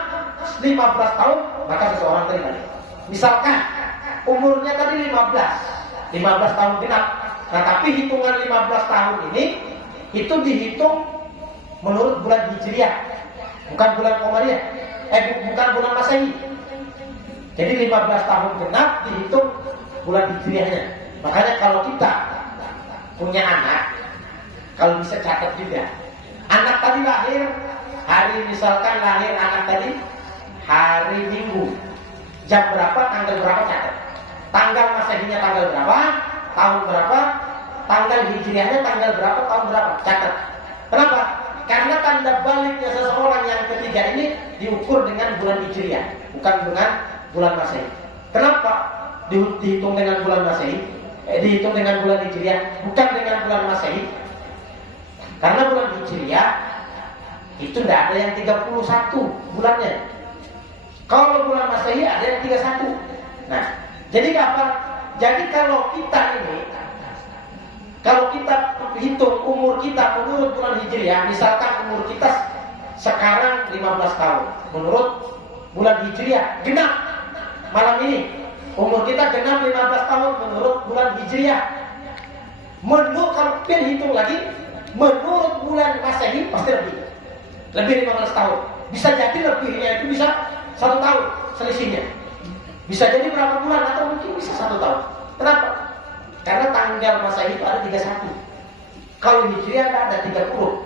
15 tahun, maka seseorang tadi balik. Misalkan umurnya tadi 15 tahun genap. Nah, tapi hitungan 15 tahun ini itu dihitung menurut bulan Hijriah, bukan bulan Qamariyah. Bukan bulan Masehi. Jadi 15 tahun genap dihitung bulan Hijriahnya. Makanya kalau kita punya anak, kalau bisa catat juga. Anak tadi lahir hari, misalkan lahir anak tadi hari Minggu. Jam berapa, tanggal berapa, catat. Tanggal Masehinya tanggal berapa, tahun berapa, tanggal Hijriahnya tanggal berapa, tahun berapa, catat. Kenapa? Karena tanda baliknya seseorang yang ketiga ini diukur dengan bulan Hijriah, bukan dengan bulan Masehi. Kenapa dihitung dengan bulan Masehi? Dihitung dengan bulan Hijriah, bukan dengan bulan Masehi. Karena bulan Hijriah itu tidak ada yang 31 bulannya. Kalau bulan Masehi ada yang 31. Nah, jadi apa? Jadi kalau kita hitung umur kita menurut bulan Hijriah, misalkan umur kita sekarang 15 tahun, menurut bulan Hijriah genap malam ini. Umur kita genap 15 tahun menurut bulan Hijriah. Menurut kalau hitung lagi menurut bulan Masehi pasti lebih 15 tahun. Bisa jadi lebihnya itu bisa 1 tahun selisihnya. Bisa jadi berapa bulan atau mungkin bisa 1 tahun. Kenapa? Karena tanggal Masehi itu ada 31. Kalau Hijriah ada 30.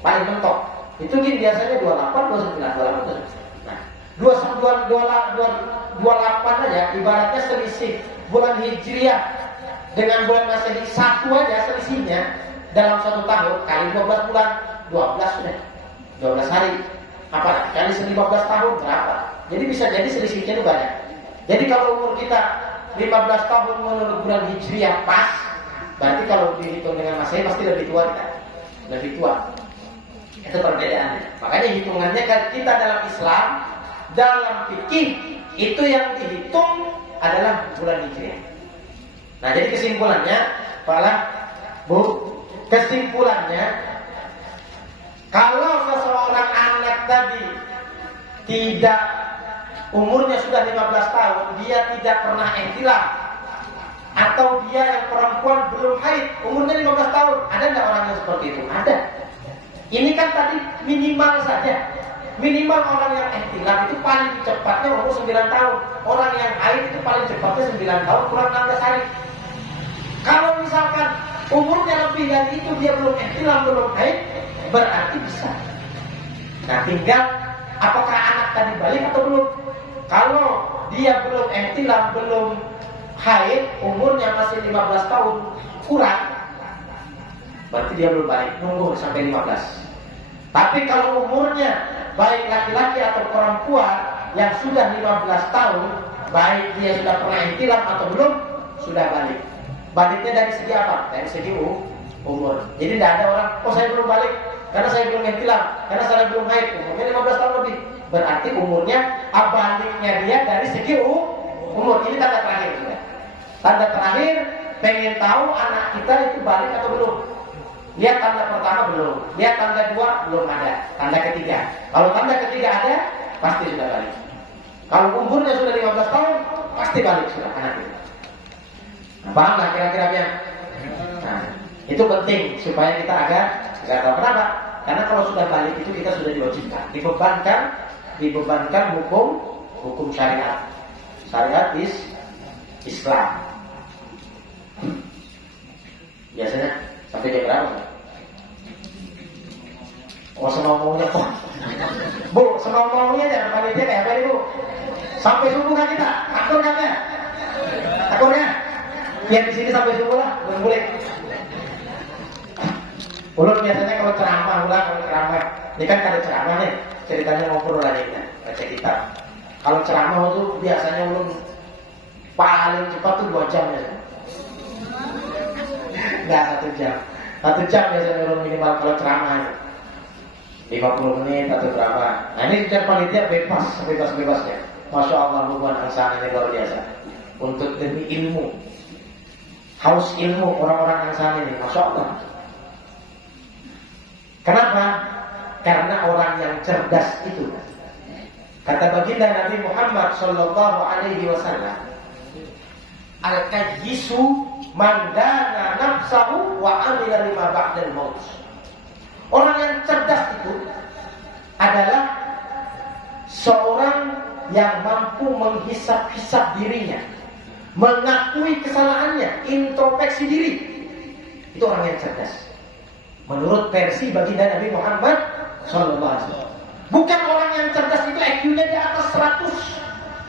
Paling mentok. Itu biasanya 28, 29, 28. Nah, 28 aja ibaratnya selisih bulan Hijriah dengan bulan Masehi 1 aja selisihnya dalam 1 tahun kali 12 bulan 12 sudah 12 hari apa kali 15 tahun berapa? Jadi bisa jadi selisihnya itu banyak. Jadi kalau umur kita 15 tahun menurut bulan Hijriah pas, berarti kalau dihitung dengan Masehi pasti lebih tua kita. Lebih tua. Itu perbedaannya. Makanya hitungannya kan kita dalam Islam, dalam fikih itu yang dihitung adalah bulan Hijriah. Nah, jadi kesimpulannya, kesimpulannya kalau seseorang anak tadi tidak umurnya sudah 15 tahun, dia tidak pernah ihtilam, atau dia yang perempuan belum haid, umurnya 15 tahun, ada nggak orang yang seperti itu? Ada. Ini kan tadi minimal saja. Minimal orang yang ihtilam itu paling cepatnya umur 9 tahun. Orang yang haid itu paling cepatnya 9 tahun kurang 16 hari. Kalau misalkan umurnya lebih dari itu dia belum ihtilam, belum haid, berarti bisa. Nah, tinggal apakah anak tadi balik atau belum. Kalau dia belum ihtilam, belum haid, umurnya masih 15 tahun kurang, berarti dia belum balik, nunggu sampai 15. Tapi kalau umurnya baik laki-laki atau perempuan yang sudah 15 tahun, baik dia sudah pernah ihtilam atau belum, sudah balik. Baliknya dari segi apa? Dari segi umur. Jadi tidak ada orang, oh saya belum balik karena saya belum ihtilam, karena saya belum haid, umurnya 15 tahun lebih. Berarti umurnya, baliknya dia dari segi umur. Ini tanda terakhir. Tanda terakhir, pengen tahu anak kita itu balik atau belum. Lihat tanda pertama belum, lihat tanda 2 belum ada, tanda ketiga. Kalau tanda ketiga ada, pasti sudah balik. Kalau umurnya sudah 15 tahun, pasti balik sudah anak itu. Nah, paham lah kira-kira ya? Nah, itu penting supaya kita agak tahu. Kenapa? Karena kalau sudah balik itu kita sudah diwajibkan, dibebankan hukum syariat Islam. Biasanya sampai jam berapa? Oh, semau-maunya kok. Bu, semau-maunya jangan panitia kayak apa ini, Bu? Sampai subuh kan kita? Akur kan ya? Akurnya? Biar di sini sampai subuh lah, boleh. Ulun biasanya kalau ceramah, ini kan ada ceramah nih, ceritanya ngobrol aja kita, baca kitab. Kalau ceramah itu biasanya ulun paling cepat tuh 2 jam ya. Enggak 1 jam. 1 jam biasanya ulun minimal kalau ceramah. 50 menit atau berapa. Nah ini bicara panitia bebas-bebasnya. Masya Allah, hubungan angsana ini luar biasa. Untuk demi ilmu, haus ilmu orang-orang angsana ini, Masya Allah. Kenapa? Karena orang yang cerdas itu, kata baginda Nabi Muhammad Sallallahu Alaihi Wasallam, al-kayyisu man dana nafsahu wa amila lima ba'dal maut. Orang yang cerdas itu adalah seorang yang mampu menghisap-hisap dirinya, mengakui kesalahannya, introspeksi diri. Itu orang yang cerdas. Menurut versi baginda Nabi Muhammad SAW. Bukan orang yang cerdas itu IQ-nya di atas 100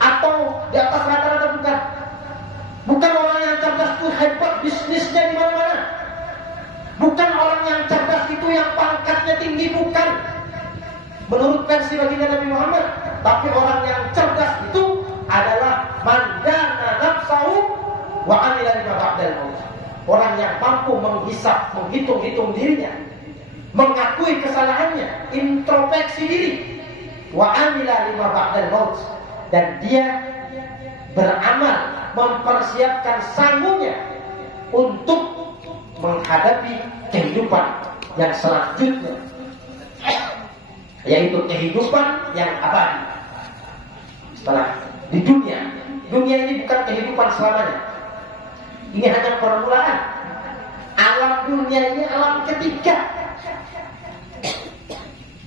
atau di atas rata-rata, bukan. Bukan orang yang cerdas itu hebat bisnisnya di mana-mana. Bukan orang yang cerdas itu yang pangkatnya tinggi, bukan. Menurut versi baginda Nabi Muhammad. Tapi orang yang cerdas itu adalah man dana nafsahu wa amila lima ba'dal maut. Orang yang mampu menghisap, menghitung-hitung dirinya, mengakui kesalahannya, introspeksi diri, wa amila lima ba'dal maut, dan dia beramal, mempersiapkan sanggupnya untuk menghadapi kehidupan yang selanjutnya, yaitu kehidupan yang abadi. Setelah di dunia ini bukan kehidupan selamanya. Ini hanya permulaan. Alam dunia ini alam ketiga.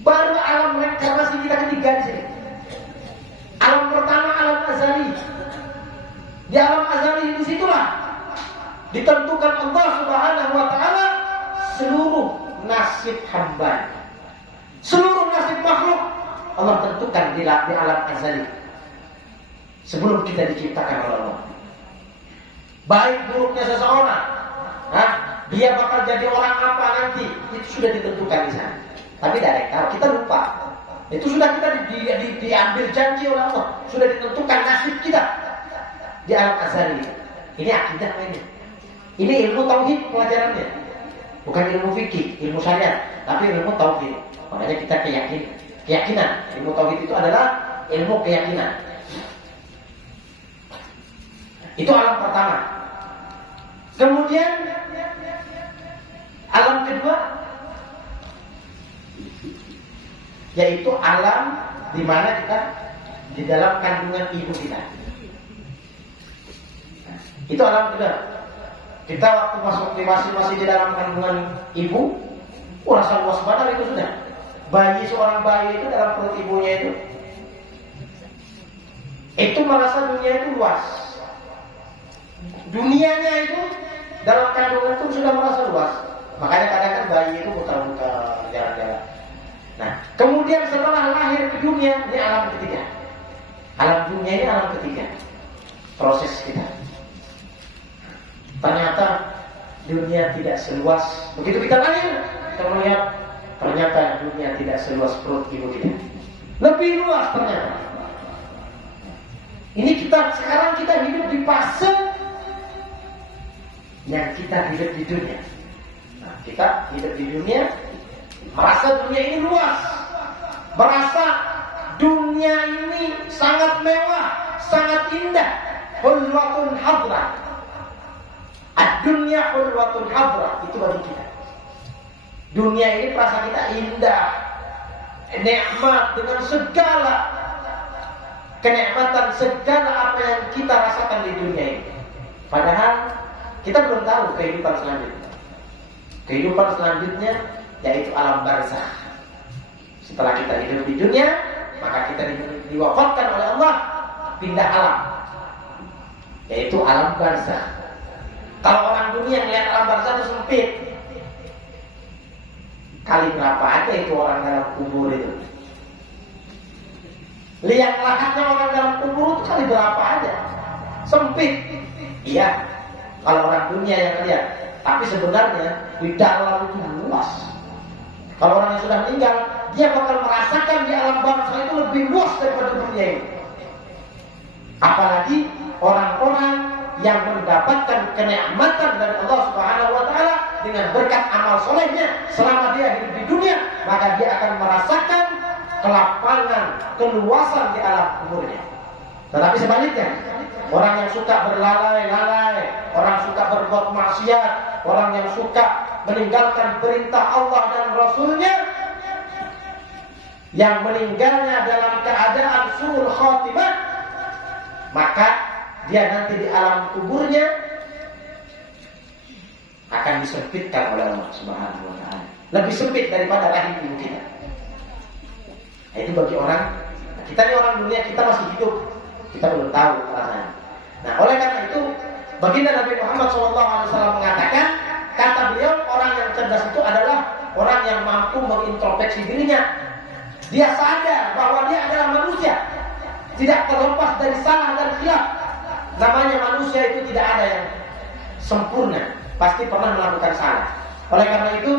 Baru alam reinkarnasi kita ketiga di sini. Alam pertama alam azali. Di alam azali di situlah ditentukan Allah Subhanahu wa taala seluruh nasib hamba. Seluruh nasib makhluk Allah tentukan di alam azali. Sebelum kita diciptakan oleh Allah. Baik buruknya seseorang, dia bakal jadi orang apa nanti, itu sudah ditentukan di sana. Tapi tidak tahu, kita lupa. Itu sudah kita diambil janji oleh Allah, sudah ditentukan nasib kita di alam azali. Ini akidah ini. Ini ilmu tauhid pelajarannya. Bukan ilmu fikih, ilmu syariat, tapi ilmu tauhid. Makanya kita keyakinan. Ilmu tauhid itu adalah ilmu keyakinan. Itu alam pertama. Kemudian alam kedua yaitu alam di mana kita di dalam kandungan ibu kita. Itu alam kedua. Kita waktu masih di dalam kandungan ibu, rasa luas banget itu sudah. Seorang bayi itu dalam perut ibunya itu merasa dunia itu luas. Dunianya itu dalam kandungan itu sudah merasa luas. Makanya kadang-kadang bayi itu buka-buka jalan-jalan. Nah, kemudian setelah lahir ke dunia, ini alam ketiga. Alam dunia ini alam ketiga. Proses kita. Ternyata dunia tidak seluas. Begitu kita lahir, kita melihat ternyata dunia tidak seluas perut ibu kita. Lebih luas ternyata. Ini sekarang kita hidup di fase yang kita hidup di dunia. Nah, kita hidup di dunia, merasa dunia ini luas, merasa dunia ini sangat mewah, sangat indah. Hulwatun hadra. Ad-dunya hulwatun hadra. Itu bagi kita. Dunia ini perasa kita indah, nikmat dengan segala kenikmatan, segala apa yang kita rasakan di dunia ini. Padahal kita belum tahu kehidupan selanjutnya. Kehidupan selanjutnya yaitu alam barzakh. Setelah kita hidup di dunia, maka kita diwafatkan oleh Allah, pindah alam, yaitu alam barzakh. Kalau orang dunia melihat alam barzakh itu sempit. Kali berapa aja itu orang dalam kubur itu? Lihat lahatnya orang dalam kubur itu kali berapa aja? Sempit. Iya. Kalau orang dunia yang lihat, tapi sebenarnya di dalam itu luas. Kalau orang yang sudah meninggal, dia bakal merasakan di alam barzakh itu lebih luas daripada dunia ini. Apalagi orang-orang yang mendapatkan kenikmatan dari Allah Subhanahu wa taala dengan berkat amal solehnya selama dia hidup di dunia, maka dia akan merasakan kelapangan, keluasan di alam kuburnya. Tetapi sebaliknya, orang yang suka berlalai-lalai, orang suka berbuat maksiat, orang yang suka meninggalkan perintah Allah dan Rasulnya, yang meninggalnya dalam keadaan su'ul khatimah, maka dia nanti di alam kuburnya akan disempitkan oleh Allah Subhanahu wa taala. Lebih sempit daripada rahim ibu kita. Itu bagi orang, kita ini orang dunia, kita masih hidup, kita belum tahu rasanya. Nah, oleh karena itu, baginda Nabi Muhammad SAW mengatakan, kata beliau, orang yang cerdas itu adalah orang yang mampu mengintrospeksi dirinya. Dia sadar bahwa dia adalah manusia, tidak terlepas dari salah dan khilaf. Namanya manusia itu tidak ada yang sempurna, pasti pernah melakukan salah. Oleh karena itu,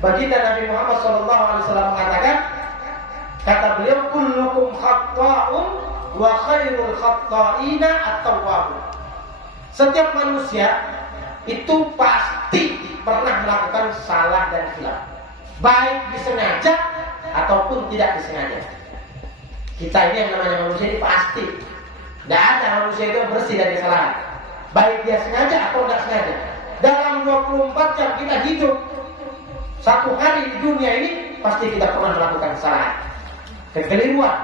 baginda Nabi Muhammad SAW mengatakan, kata beliau, kullukum khatta'un wa khairul khatta'ina at-tawwabun. Setiap manusia itu pasti pernah melakukan salah dan khilaf, baik disengaja ataupun tidak disengaja. Kita ini yang namanya manusia ini pasti. Tidak ada manusia itu yang bersih dari kesalahan, baik dia sengaja atau tidak sengaja. Dalam 24 jam kita hidup, satu hari di dunia ini pasti kita pernah melakukan kesalahan, kekeliruan,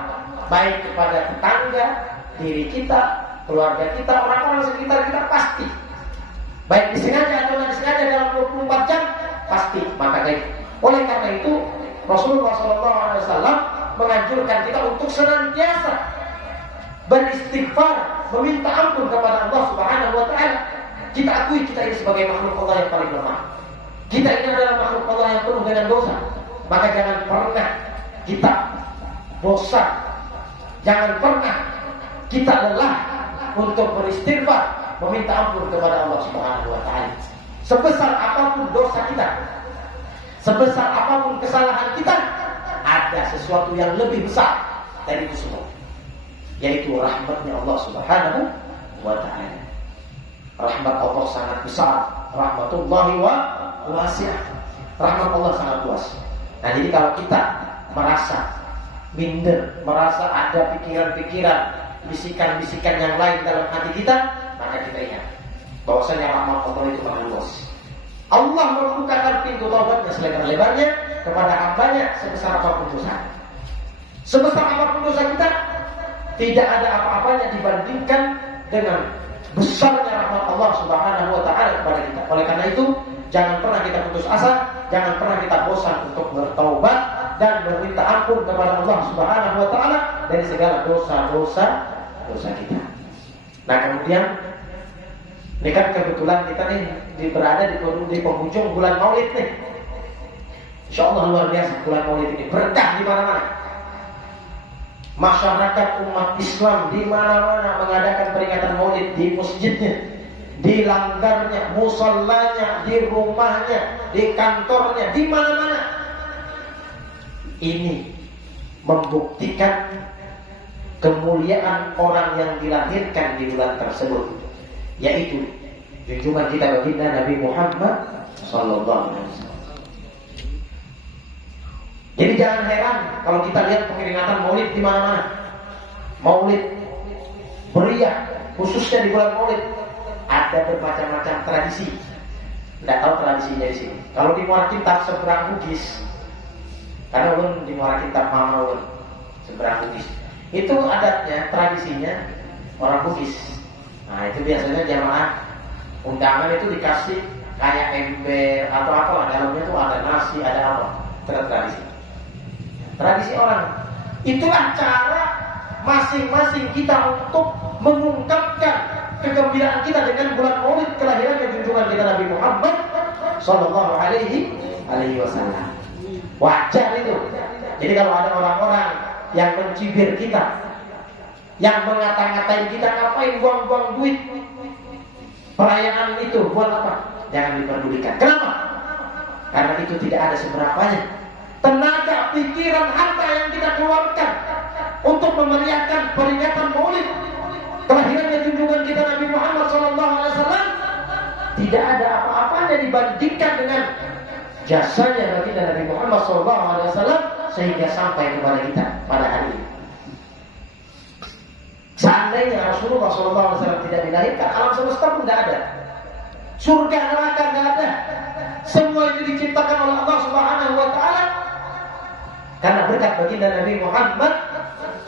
baik kepada tetangga, diri kita, keluarga kita, orang-orang sekitar kita, pasti baik disengaja atau tidak disengaja. Dalam Oleh karena itu Rasulullah SAW menganjurkan kita untuk senantiasa beristighfar, meminta ampun kepada Allah Subhanahu wa Ta'ala. Kita akui kita ini sebagai makhluk Allah yang paling lemah. Kita ini adalah makhluk Allah yang penuh dengan dosa. Maka jangan pernah kita bosan, jangan pernah kita lelah untuk beristighfar, meminta ampun kepada Allah Subhanahu wa Ta'ala. Sebesar apapun dosa kita, sebesar apapun kesalahan kita, ada sesuatu yang lebih besar dari itu semua, yaitu rahmatnya Allah Subhanahu wa Ta'ala. Rahmat Allah sangat besar, rahmatullahi wa wasi'ah. Rahmat Allah sangat luas. Nah, jadi kalau kita merasa minder, merasa ada pikiran-pikiran, bisikan-bisikan yang lain dalam hati kita, maka kita ingat bahwasanya rahmat Allah itu sangat luas. Allah membukakan pintu taubatnya selebar-lebarnya kepada hambanya sebesar apapun dosa. Sebesar apapun dosa kita, tidak ada apa-apanya dibandingkan dengan besarnya rahmat Allah Subhanahu wa Ta'ala kepada kita. Oleh karena itu, jangan pernah kita putus asa, jangan pernah kita bosan untuk bertaubat dan meminta ampun kepada Allah Subhanahu wa Ta'ala dari segala dosa-dosa kita. Nah, kemudian ini kan kebetulan kita nih berada di penghujung bulan Maulid nih. Insyaallah luar biasa bulan Maulid ini, berkah di mana-mana. Masyarakat umat Islam di mana-mana mengadakan peringatan Maulid, di masjidnya, di langgarnya, musallanya, di rumahnya, di kantornya, di mana-mana. Ini membuktikan kemuliaan orang yang dilahirkan di bulan tersebut, yaitu junjungan kita baginda Nabi Muhammad sallallahu alaihi wasallam. Jadi jangan heran kalau kita lihat peringatan Maulid di mana-mana. Maulid meriah, khususnya di bulan Maulid ada bermacam-macam tradisi. Tidak tahu tradisinya di sini. Kalau di Muara Kintab seberang Bugis, karena ulun di Muara Kintab Mama ulun seberang Bugis, itu adatnya, tradisinya orang Bugis. Nah, itu biasanya jamaah undangan itu dikasih kayak ember atau apa, dalamnya tuh ada nasi, ada apa, tradisi orang. Itulah cara masing-masing kita untuk mengungkapkan kegembiraan kita dengan bulan Maulid, kelahiran dan junjungan kita Nabi Muhammad sallallahu alaihi wasallam. Wajar itu. Jadi kalau ada orang-orang yang mencibir kita, yang mengata-ngatain kita, ngapain buang-buang duit perayaan itu, buat apa? Jangan diperdulikan. Kenapa? Karena itu tidak ada seberapanya. Tenaga, pikiran, harta yang kita keluarkan untuk memeriahkan peringatan Maulid, kelahirannya junjungan kita Nabi Muhammad SAW, tidak ada apa-apanya dibandingkan dengan jasanya baginda Nabi Muhammad SAW sehingga sampai kepada kita pada hari ini. Seandainya Rasulullah SAW tidak dilahirkan, alam semesta pun tidak ada, surga neraka tidak ada. Semua itu diciptakan oleh Allah Subhanahu wa Ta'ala karena berkat baginda Nabi Muhammad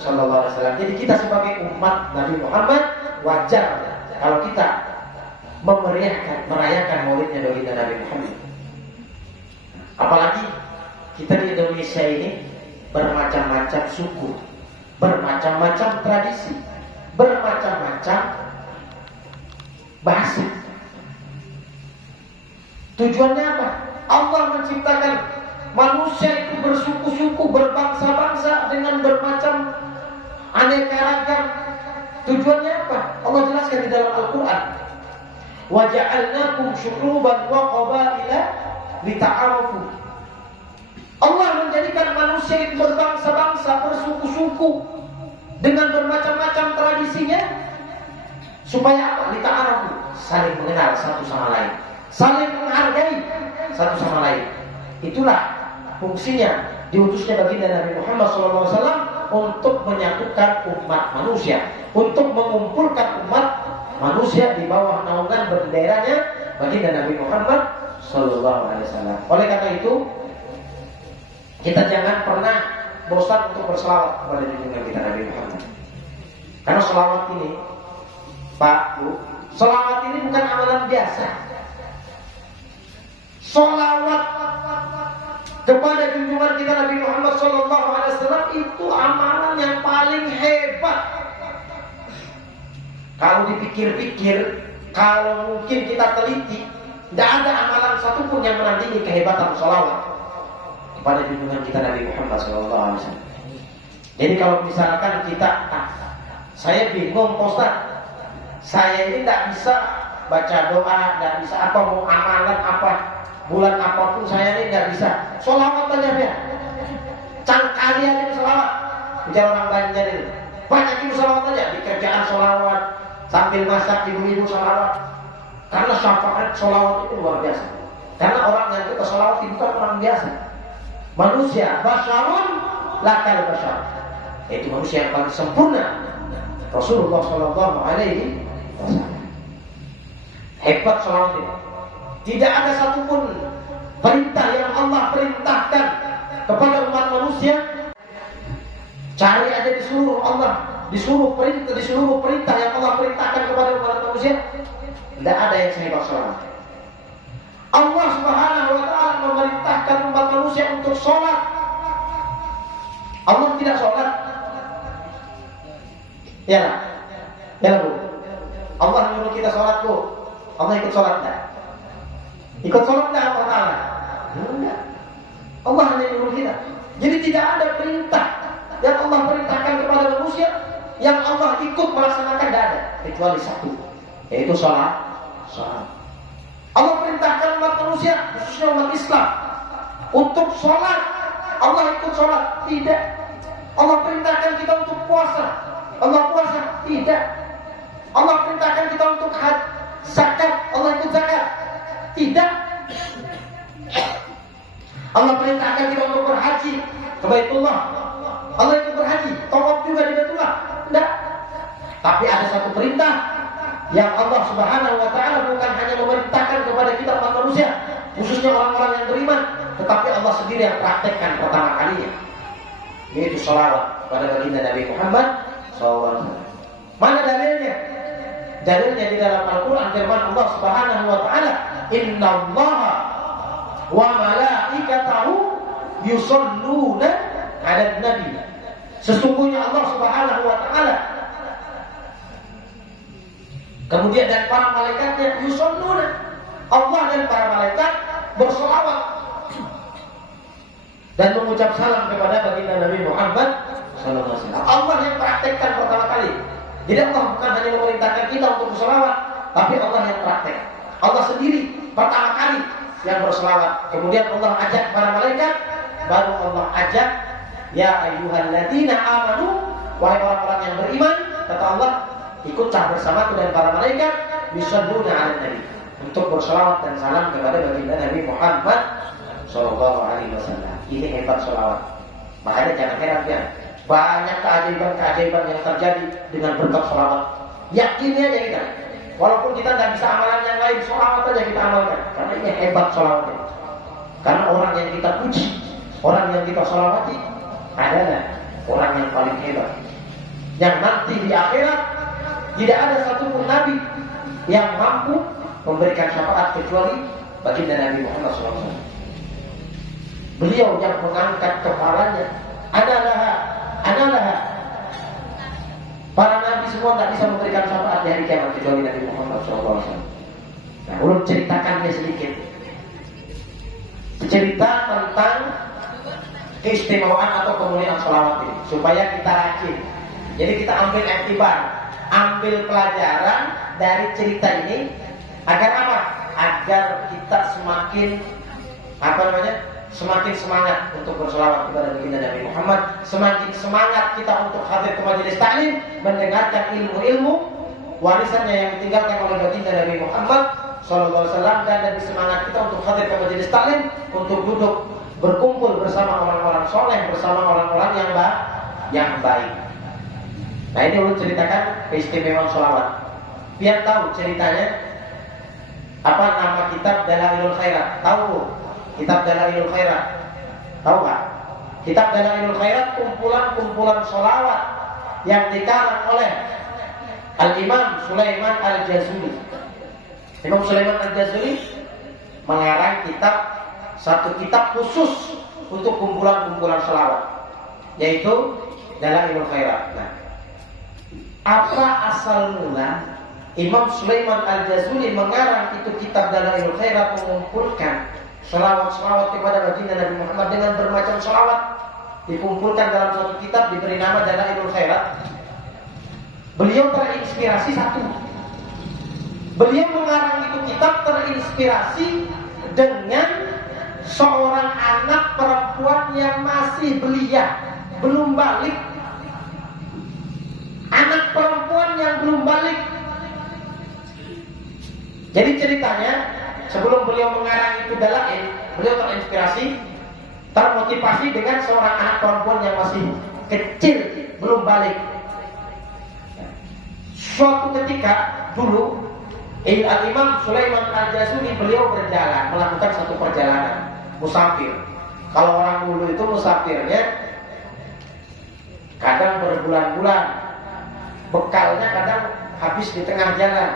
SAW. Jadi kita sebagai umat Nabi Muhammad wajar kalau kita merayakan maulidnya baginda Nabi Muhammad. Apalagi kita di Indonesia ini bermacam-macam suku, bermacam-macam tradisi, bermacam-macam bahasa. Tujuannya apa? Allah menciptakan manusia itu bersuku-suku, berbangsa-bangsa dengan bermacam aneka ragam. Tujuannya apa? Allah jelaskan di dalam Al-Quran. Wa ja'alnakum syu'uban wa qabaila lita'arafu. Allah menjadikan manusia itu berbangsa-bangsa, bersuku-suku dengan bermacam-macam tradisinya supaya apa? Lita'arafu, saling mengenal satu sama lain, saling menghargai satu sama lain. Itulah fungsinya diutusnya baginda Nabi Muhammad SAW untuk menyatukan umat manusia, untuk mengumpulkan umat manusia di bawah naungan benderanya baginda Nabi Muhammad SAW. Oleh karena itu, kita jangan pernah bosan untuk berselawat kepada junjungan kita Nabi Muhammad. Karena selawat ini, Pak, Bu, selawat ini bukan amalan biasa. Selawat kepada junjungan kita Nabi Muhammad SAW itu amalan yang paling hebat. Kalau dipikir-pikir, kalau mungkin kita teliti, tidak ada amalan satupun yang menandingi kehebatan sholawat kepada junjungan kita Nabi Muhammad SAW. Jadi kalau misalkan kita, saya bingung Ustaz, saya ini tidak bisa baca doa, tidak bisa apa, mau amalan apa, bulan apapun saya ini tidak bisa. Sholawat aja ya, cangkali aja sholawat. Bicara orang Banjar itu, banyak itu sholawat aja, di kerjaan sholawat, sambil masak ibu-ibu sholawat. Karena syafaat sholawat itu luar biasa. Karena orang yang kita sholawat itu bukan orang biasa, manusia, basyarun lakal basyar, yaitu manusia yang paling sempurna, Rasulullah SAW. Hebat sholawat ini. Tidak ada satupun perintah yang Allah perintahkan kepada umat manusia. Cari aja di seluruh Allah, di seluruh perintah yang Allah perintahkan kepada umat manusia, tidak ada yang sehebat sholawat. Allah Subhanahu wa ta'ala memerintahkan umat manusia untuk sholat. Allah tidak sholat. Ya lah, ya lah Bu. Allah menyuruh kita sholat Bu. Allah ikut sholat enggak? Ikut sholat enggak Allah Ta'ala? Enggak. Allah hanya menyuruh kita. Jadi tidak ada perintah yang Allah perintahkan kepada manusia yang Allah ikut melaksanakan, tidak ada, kecuali satu, yaitu sholat. Allah perintahkan umat manusia, khususnya umat Islam, untuk sholat. Allah ikut sholat? Tidak. Allah perintahkan kita untuk puasa. Allah puasa? Tidak. Allah perintahkan kita untuk zakat. Allah ikut zakat? Tidak. Allah perintahkan kita untuk berhaji ke Baitullah. Allah ikut berhaji? Tawaf juga di Baitullah? Tidak. Tapi ada satu perintah yang Allah Subhanahu wa ta'ala bukan hanya memerintahkan kepada kita umat manusia, khususnya orang-orang yang beriman, tetapi Allah sendiri yang praktekkan pertama kalinya, yaitu sholawat pada baginda Nabi Muhammad SAW. Mana dalilnya? Dalilnya di dalam Al-Quran, firman Allah Subhanahu wa ta'ala, innallaha wa malaikatahu yusholluna 'alan nabi. Sesungguhnya Allah Subhanahu wa ta'ala, kemudian dan para malaikatnya yusholluna, Allah dan para malaikat bersolawat dan mengucap salam kepada baginda Nabi Muhammad SAW. Allah yang praktekkan pertama kali. Jadi Allah bukan hanya memerintahkan kita untuk bersolawat, tapi Allah yang praktek. Allah sendiri pertama kali yang bersolawat. Kemudian Allah ajak para malaikat, baru Allah ajak, ya ayyuhalladzina amanu, wahai orang-orang yang beriman, kata Allah, ikutlah bersamaku dan para malaikat, yusholluna 'alan nabi, untuk bersolawat dan salam kepada baginda Nabi Muhammad SAW. Ini hebat solawat. Makanya jangan heran ya, banyak keajaiban-keajaiban yang terjadi dengan berkat solawat. Yakini aja kita, walaupun kita tidak bisa amalan yang lain, solawat aja kita amalkan, karena ini hebat solawatnya. Karena orang yang kita puji, orang yang kita solawati adalah orang yang paling hebat, yang nanti di akhirat tidak ada satupun nabi yang mampu memberikan syafaat kecuali baginda Nabi Muhammad SAW. Beliau yang mengangkat kepalanya, adalah para nabi semua tidak bisa memberikan syafaat di hari kiamat kecuali Nabi Muhammad SAW. Nah, ulun ceritakannya sedikit. Cerita tentang keistimewaan atau kemuliaan sholawat ini, supaya kita rajin. Jadi kita ambil iktibar, ambil pelajaran dari cerita ini, agar apa? Agar kita semakin semakin semangat untuk bersolawat kepada baginda Nabi Muhammad, semakin semangat kita untuk hadir ke majelis taklim, mendengarkan ilmu-ilmu warisannya yang ditinggalkan oleh baginda Nabi Muhammad SAW, dan lebih semangat kita untuk hadir ke majelis taklim, untuk duduk berkumpul bersama orang-orang soleh, bersama orang-orang yang baik. Nah, ini ulun ceritakan keistimewaan sholawat. Biar tahu ceritanya. Apa nama kitab Dalailul Khairat? Tahu? Kitab Dalailul Khairat. Tahu nggak? Kitab Dalailul Khairat kumpulan sholawat yang dikarang oleh Al-Imam Sulaiman Al-Jazuli. Imam Sulaiman Al-Jazuli mengarang satu kitab khusus untuk kumpulan-kumpulan selawat, yaitu Dalailul Khairat. Nah, apa asal mula Imam Sulaiman Al-Jazuli mengarang itu kitab Dalailul Khairat, mengumpulkan selawat-selawat kepada baginda Nabi Muhammad dengan bermacam selawat, dikumpulkan dalam suatu kitab diberi nama Dalailul Khairat. Beliau terinspirasi satu. Beliau mengarang itu kitab terinspirasi dengan seorang anak perempuan yang masih belia, belum balik. Anak perempuan yang belum balik. Jadi ceritanya, sebelum beliau mengarang itu Dalail, beliau terinspirasi, termotivasi dengan seorang anak perempuan yang masih kecil, belum balik. Suatu ketika dulu, Al-Imam Sulaiman Al-Jazuli beliau berjalan, melakukan satu perjalanan musafir. Kalau orang dulu itu musafirnya kadang berbulan-bulan, bekalnya kadang habis di tengah jalan.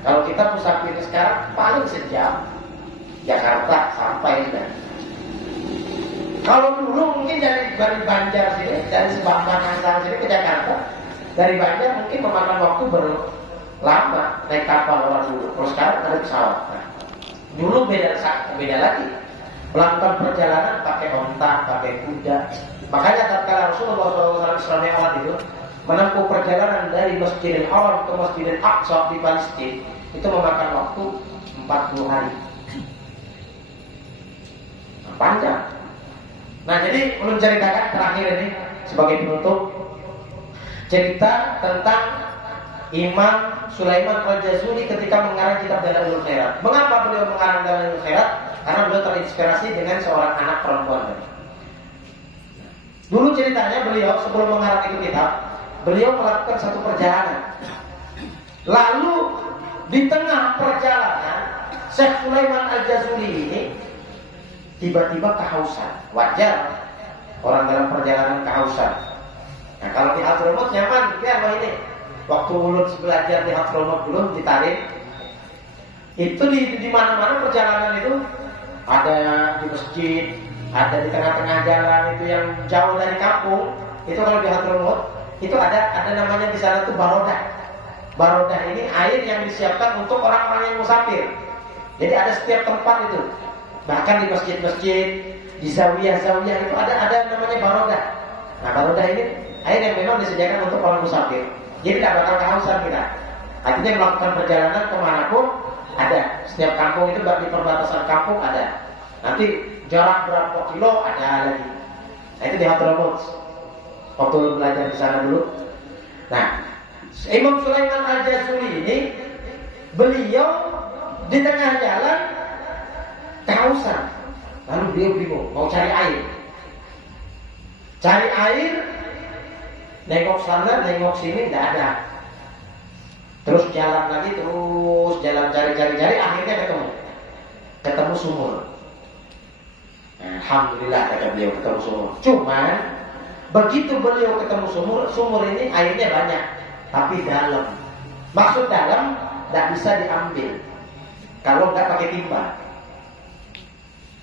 Kalau kita musafir sekarang paling sejam, Jakarta sampai sudah. Kalau dulu mungkin dari Banjar sini, dari Semarang sini ke Jakarta, dari Banjar mungkin memakan waktu berlama naik kapal orang dulu. Kalau sekarang ada pesawat. Nah, dulu beda lagi. Melakukan perjalanan pakai onta, pakai kuda. Makanya tatkala Rasulullah SAW itu menempuh perjalanan dari Masjidil Haram ke Masjidil Aqsa di Palestina, itu memakan waktu 40 hari. Panjang. Nah, jadi menceritakan terakhir ini sebagai penutup cerita tentang Imam Sulaiman Al-Jazuli ketika mengarang kitab Dalailul Khairat. Mengapa beliau mengarang Dalailul Khairat? Karena beliau terinspirasi dengan seorang anak perempuan. Dulu ceritanya beliau sebelum mengarang itu kitab, beliau melakukan satu perjalanan. Lalu di tengah perjalanan, Syekh Sulaiman Al-Jazuli ini tiba-tiba kehausan. Wajar orang dalam perjalanan kehausan. Nah, kalau di Hadramut nyaman, ya ini. Waktu ulun belajar di Hadramut belum ditarik. Itu di mana-mana perjalanan itu ada di masjid, ada di tengah-tengah jalan itu yang jauh dari kampung. Itu kalau di Hadramut itu ada namanya di sana tuh barodah. Barodah ini air yang disiapkan untuk orang-orang yang musafir. Jadi ada setiap tempat itu. Bahkan di masjid-masjid, di zawiyah-zawiyah itu ada namanya barodah. Nah, barodah ini air yang memang disediakan untuk orang musafir. Jadi tidak bakal kehausan kita. Artinya melakukan perjalanan kemanapun ada. Setiap kampung itu di perbatasan kampung ada. Nanti jarak berapa kilo ada lagi. Nah, itu di Hadramut. Waktu belajar di sana dulu. Nah, Imam Sulaiman Al-Jazuli ini beliau di tengah jalan kehausan. Lalu beliau bingung mau cari air. Cari air, nengok sana, nengok sini, tidak ada. Terus jalan lagi, terus jalan cari, akhirnya ketemu sumur. Alhamdulillah kata beliau ketemu sumur. Cuman begitu beliau ketemu sumur ini airnya banyak, tapi dalam. Maksud dalam, tidak bisa diambil kalau nggak pakai timba.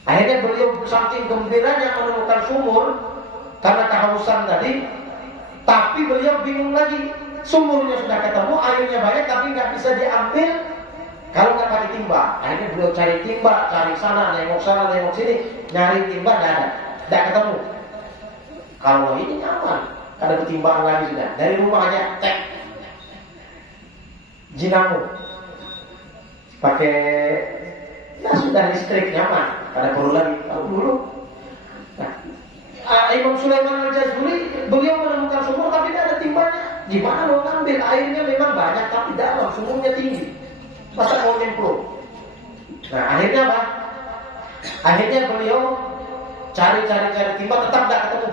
Akhirnya beliau saking gembiranya menemukan sumur karena kehausan tadi, tapi beliau bingung lagi. Sumurnya sudah ketemu, airnya banyak, tapi nggak bisa diambil kalau nggak pakai timba. Akhirnya beliau cari timba, cari sana, nengok sini, nyari timba nggak ketemu. Kalau ini nyaman, ada ketimbaan lagi sudah. Dari rumahnya cek jinamu, pakai ya sudah listrik nyaman, ada perlu lagi. Kalau dulu, nah, Imam Sulaiman Al-Jazuli beliau menemukan sumur tapi tidak ada timbanya. Gimana mau ngambil? Airnya memang banyak tapi dalam, sumurnya tinggi. Masa mau nyemplung? Nah, akhirnya apa? Akhirnya beliau cari timba, tetap tidak ketemu.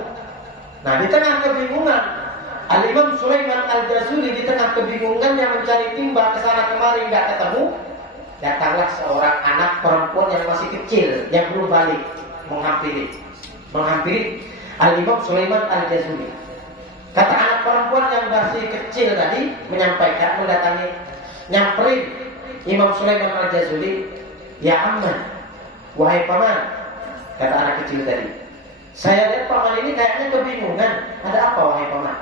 Nah, di tengah kebingungan, Al-Imam Sulaiman Al-Jazuli di tengah kebingungannya mencari timba kesana kemari nggak ketemu, datanglah seorang anak perempuan yang masih kecil yang belum balik menghampiri Al-Imam Sulaiman Al-Jazuli. Kata anak perempuan yang masih kecil tadi nyamperin Imam Sulaiman Al-Jazuli, "Ya Amman, wahai paman," kata anak kecil tadi, Saya lihat paman ini kayaknya kebingungan. Ada apa wahai paman?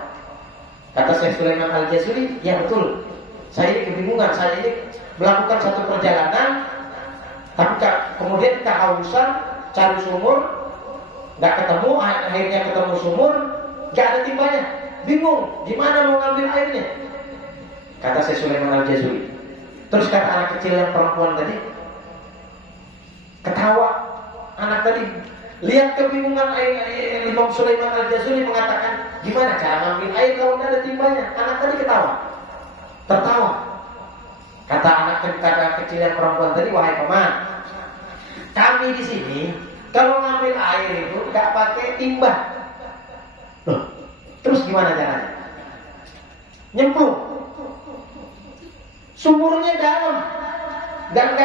Kata Syekh Sulaiman Al-Jazuli, ya betul. Saya ini kebingungan. Saya ini melakukan satu perjalanan, tapi kemudian kehausan, cari sumur, nggak ketemu. Akhirnya ketemu sumur, nggak ada timbanya. Bingung, gimana mau ngambil airnya? Kata Syekh Sulaiman Al-Jazuli. Terus kata anak kecil yang perempuan tadi, ketawa. Anak tadi lihat kebingungan Imam Sulaiman Al-Jazuli mengatakan, gimana cara ngambil air kalau tidak ada timbanya? Anak tadi ketawa, tertawa. Kata anak kecil yang perempuan tadi, wahai paman, kami di sini kalau ngambil air itu nggak pakai timba. Loh, terus gimana caranya? Nyemplung. Sumurnya dalam, dan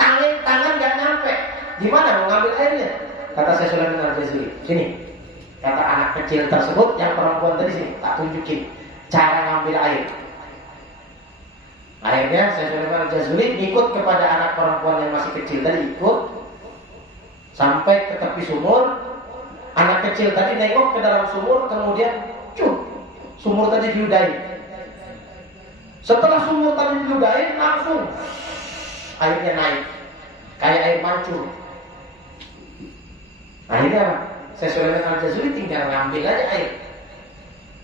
tangan nggak nyampe. Gimana mau ngambil airnya? Kata saya Sulaiman Al-Jazuli, sini. Kata anak kecil tersebut yang perempuan tadi, sini, tak tunjukin cara ngambil air. Akhirnya saya Sulaiman Al-Jazuli ikut kepada anak perempuan yang masih kecil tadi, ikut sampai ke tepi sumur. Anak kecil tadi nengok ke dalam sumur, kemudian sumur tadi diludahi. Setelah sumur tadi diludahi, langsung airnya naik kayak air mancur. Akhirnya saya Sulaiman Al-Jazuli tinggal ngambil aja air.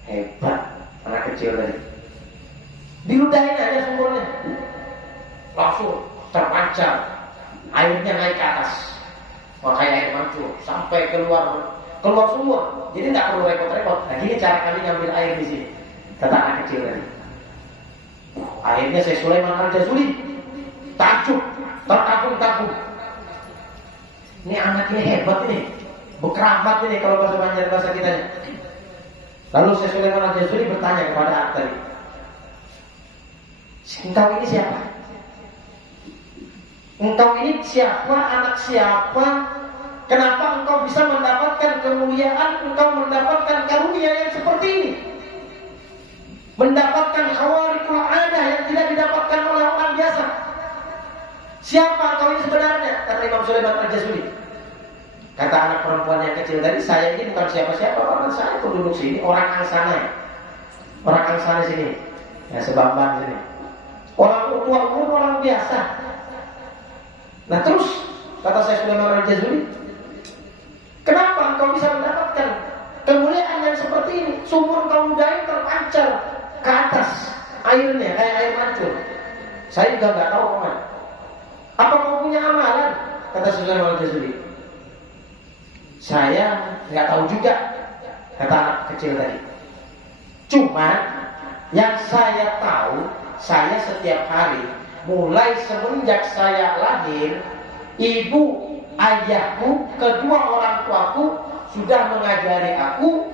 Hebat anak kecil tadi. Diludahin aja sumurnya, langsung terpancar, airnya naik ke atas, makanya air mancur sampai keluar sumur. Jadi tak perlu repot-repot. Nah, gini cara kami ngambil air di sini, kata anak kecil tadi. Akhirnya saya Sulaiman Al-Jazuli takjub, terkagum-kagum. Ini anak ini hebat ini, berkeramat ini kalau bahasa Banjar bahasa kita. Lalu saya Sulaiman Al-Jazuli bertanya kepada anak tadi, engkau ini siapa? Engkau ini siapa? Anak siapa? Kenapa engkau bisa mendapatkan kemuliaan? Engkau mendapatkan karunia yang seperti ini, mendapatkan khawariqul adah yang tidak didapatkan oleh orang biasa. Siapa engkau ini sebenarnya? Kata Imam Sulaiman Al-Jazuli. Kata anak perempuan yang kecil tadi, saya ini bukan siapa-siapa, orang saya penduduk sini, orang Angsana. Orang Angsana sini, ya Sebamban sini. Orang tua umum, orang biasa. Nah terus kata saya Sulaiman Al-Jazuli, kenapa engkau bisa mendapatkan kemuliaan yang seperti ini? Sumur kau ludahin terpancar ke atas airnya kayak air mancur. Saya juga nggak tahu paman. Apa kau punya amalan? Kata Sulaiman Al-Jazuli. Saya nggak tahu juga, kata anak kecil tadi. Cuma yang saya tahu, saya setiap hari mulai semenjak saya lahir, ibu, ayahku, kedua orang tuaku sudah mengajari aku,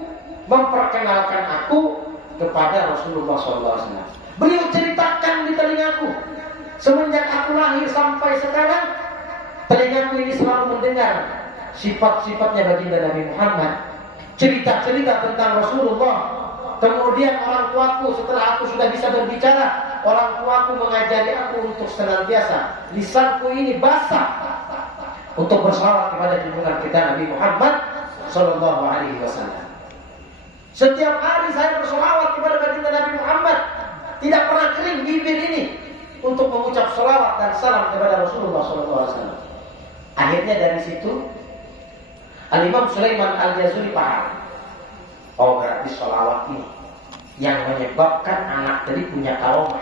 memperkenalkan aku kepada Rasulullah SAW. Beliau ceritakan di telingaku, semenjak aku lahir sampai sekarang, telingaku ini selalu mendengar sifat-sifatnya baginda Nabi Muhammad, cerita-cerita tentang Rasulullah. Kemudian orang tuaku, setelah aku sudah bisa berbicara, orang tuaku mengajari aku untuk senantiasa lisanku ini basah untuk berselawat kepada junjungan kita Nabi Muhammad Sallallahu Alaihi Wasallam. Setiap hari saya berselawat kepada baginda Nabi Muhammad, tidak pernah kering bibir ini untuk mengucap selawat dan salam kepada Rasulullah Sallallahu Alaihi Wasallam. Akhirnya dari situ Al-Imam Sulaiman Al-Jazuli paham, oh berarti sholawat ini yang menyebabkan anak tadi punya karomah,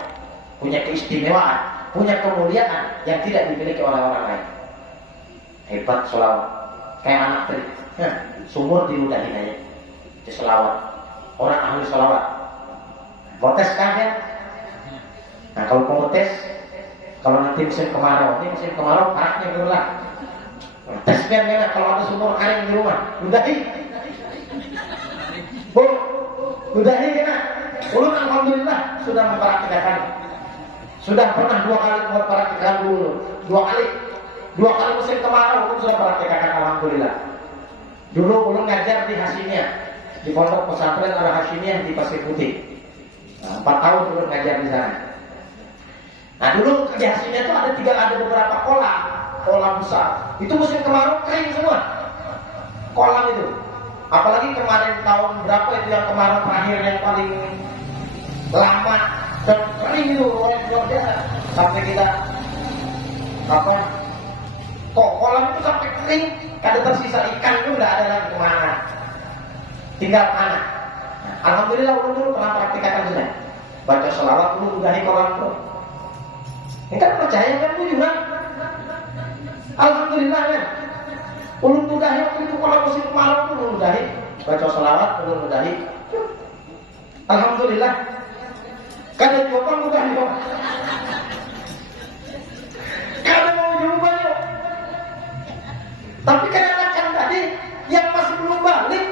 punya keistimewaan, punya kemuliaan yang tidak dimiliki oleh orang lain. Hebat sholawat. Kayak anak tadi, sumur diludahin aja, di sholawat. Orang ahli sholawat. Mau tes kan ya? Nah kalau mau tes, kalau nanti musim kemarau, ini musim kemarau paraknya berulang. Tes biar enak kalau ada sumur kering di rumah, ludahi. Bu, ludahi enak. Ulun alhamdulillah sudah mempraktikkan. Sudah pernah 2 kali mempraktikkan dulu. 2 kali musim kemarau ulun sudah mempraktikkan alhamdulillah. Dulu ulun ngajar di Hasimiyah, di pondok pesantren Al Hasimiyah di Pasir Putih. 4 tahun ulun ngajar di sana. Nah dulu di Hasimiyah itu ada beberapa kolam besar. Itu musim kemarau kering semua kolam itu. Apalagi kemarin tahun berapa itu yang kemarin terakhir yang paling lama dan kering itu luar biasa. Sampai kita kok kolam itu sampai kering, kada tersisa ikan itu udah ada lagi kemana. Tinggal anak. Alhamdulillah dulu pernah praktikkan sudah. Baca selawat dulu udahi kolam itu. Ini kan percaya kan juga. Alhamdulillah kan. Ulun udahi waktu itu kolam musim kemarau ulun udahi. Baca selawat ulun udahi. Alhamdulillah. Kada juga udahi kok. Kada mau juga yuk. Tapi kadang-kadang tadi yang masih belum balik,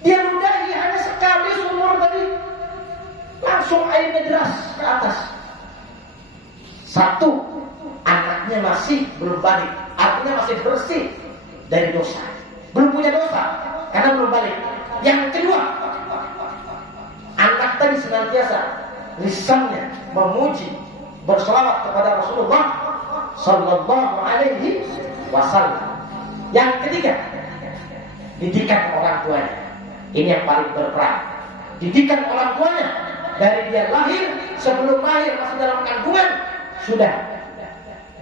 dia ludahi hanya sekali sumur tadi, langsung airnya deras ke atas. Satu, anaknya masih belum balik, artinya masih bersih dari dosa, belum punya dosa karena belum balik. Yang kedua, anak tadi senantiasa lisannya memuji, berselawat kepada Rasulullah Sallallahu Alaihi Wasallam. Yang ketiga, didikan orang tuanya. Ini yang paling berperan. Didikan orang tuanya dari dia lahir, sebelum lahir masih dalam kandungan sudah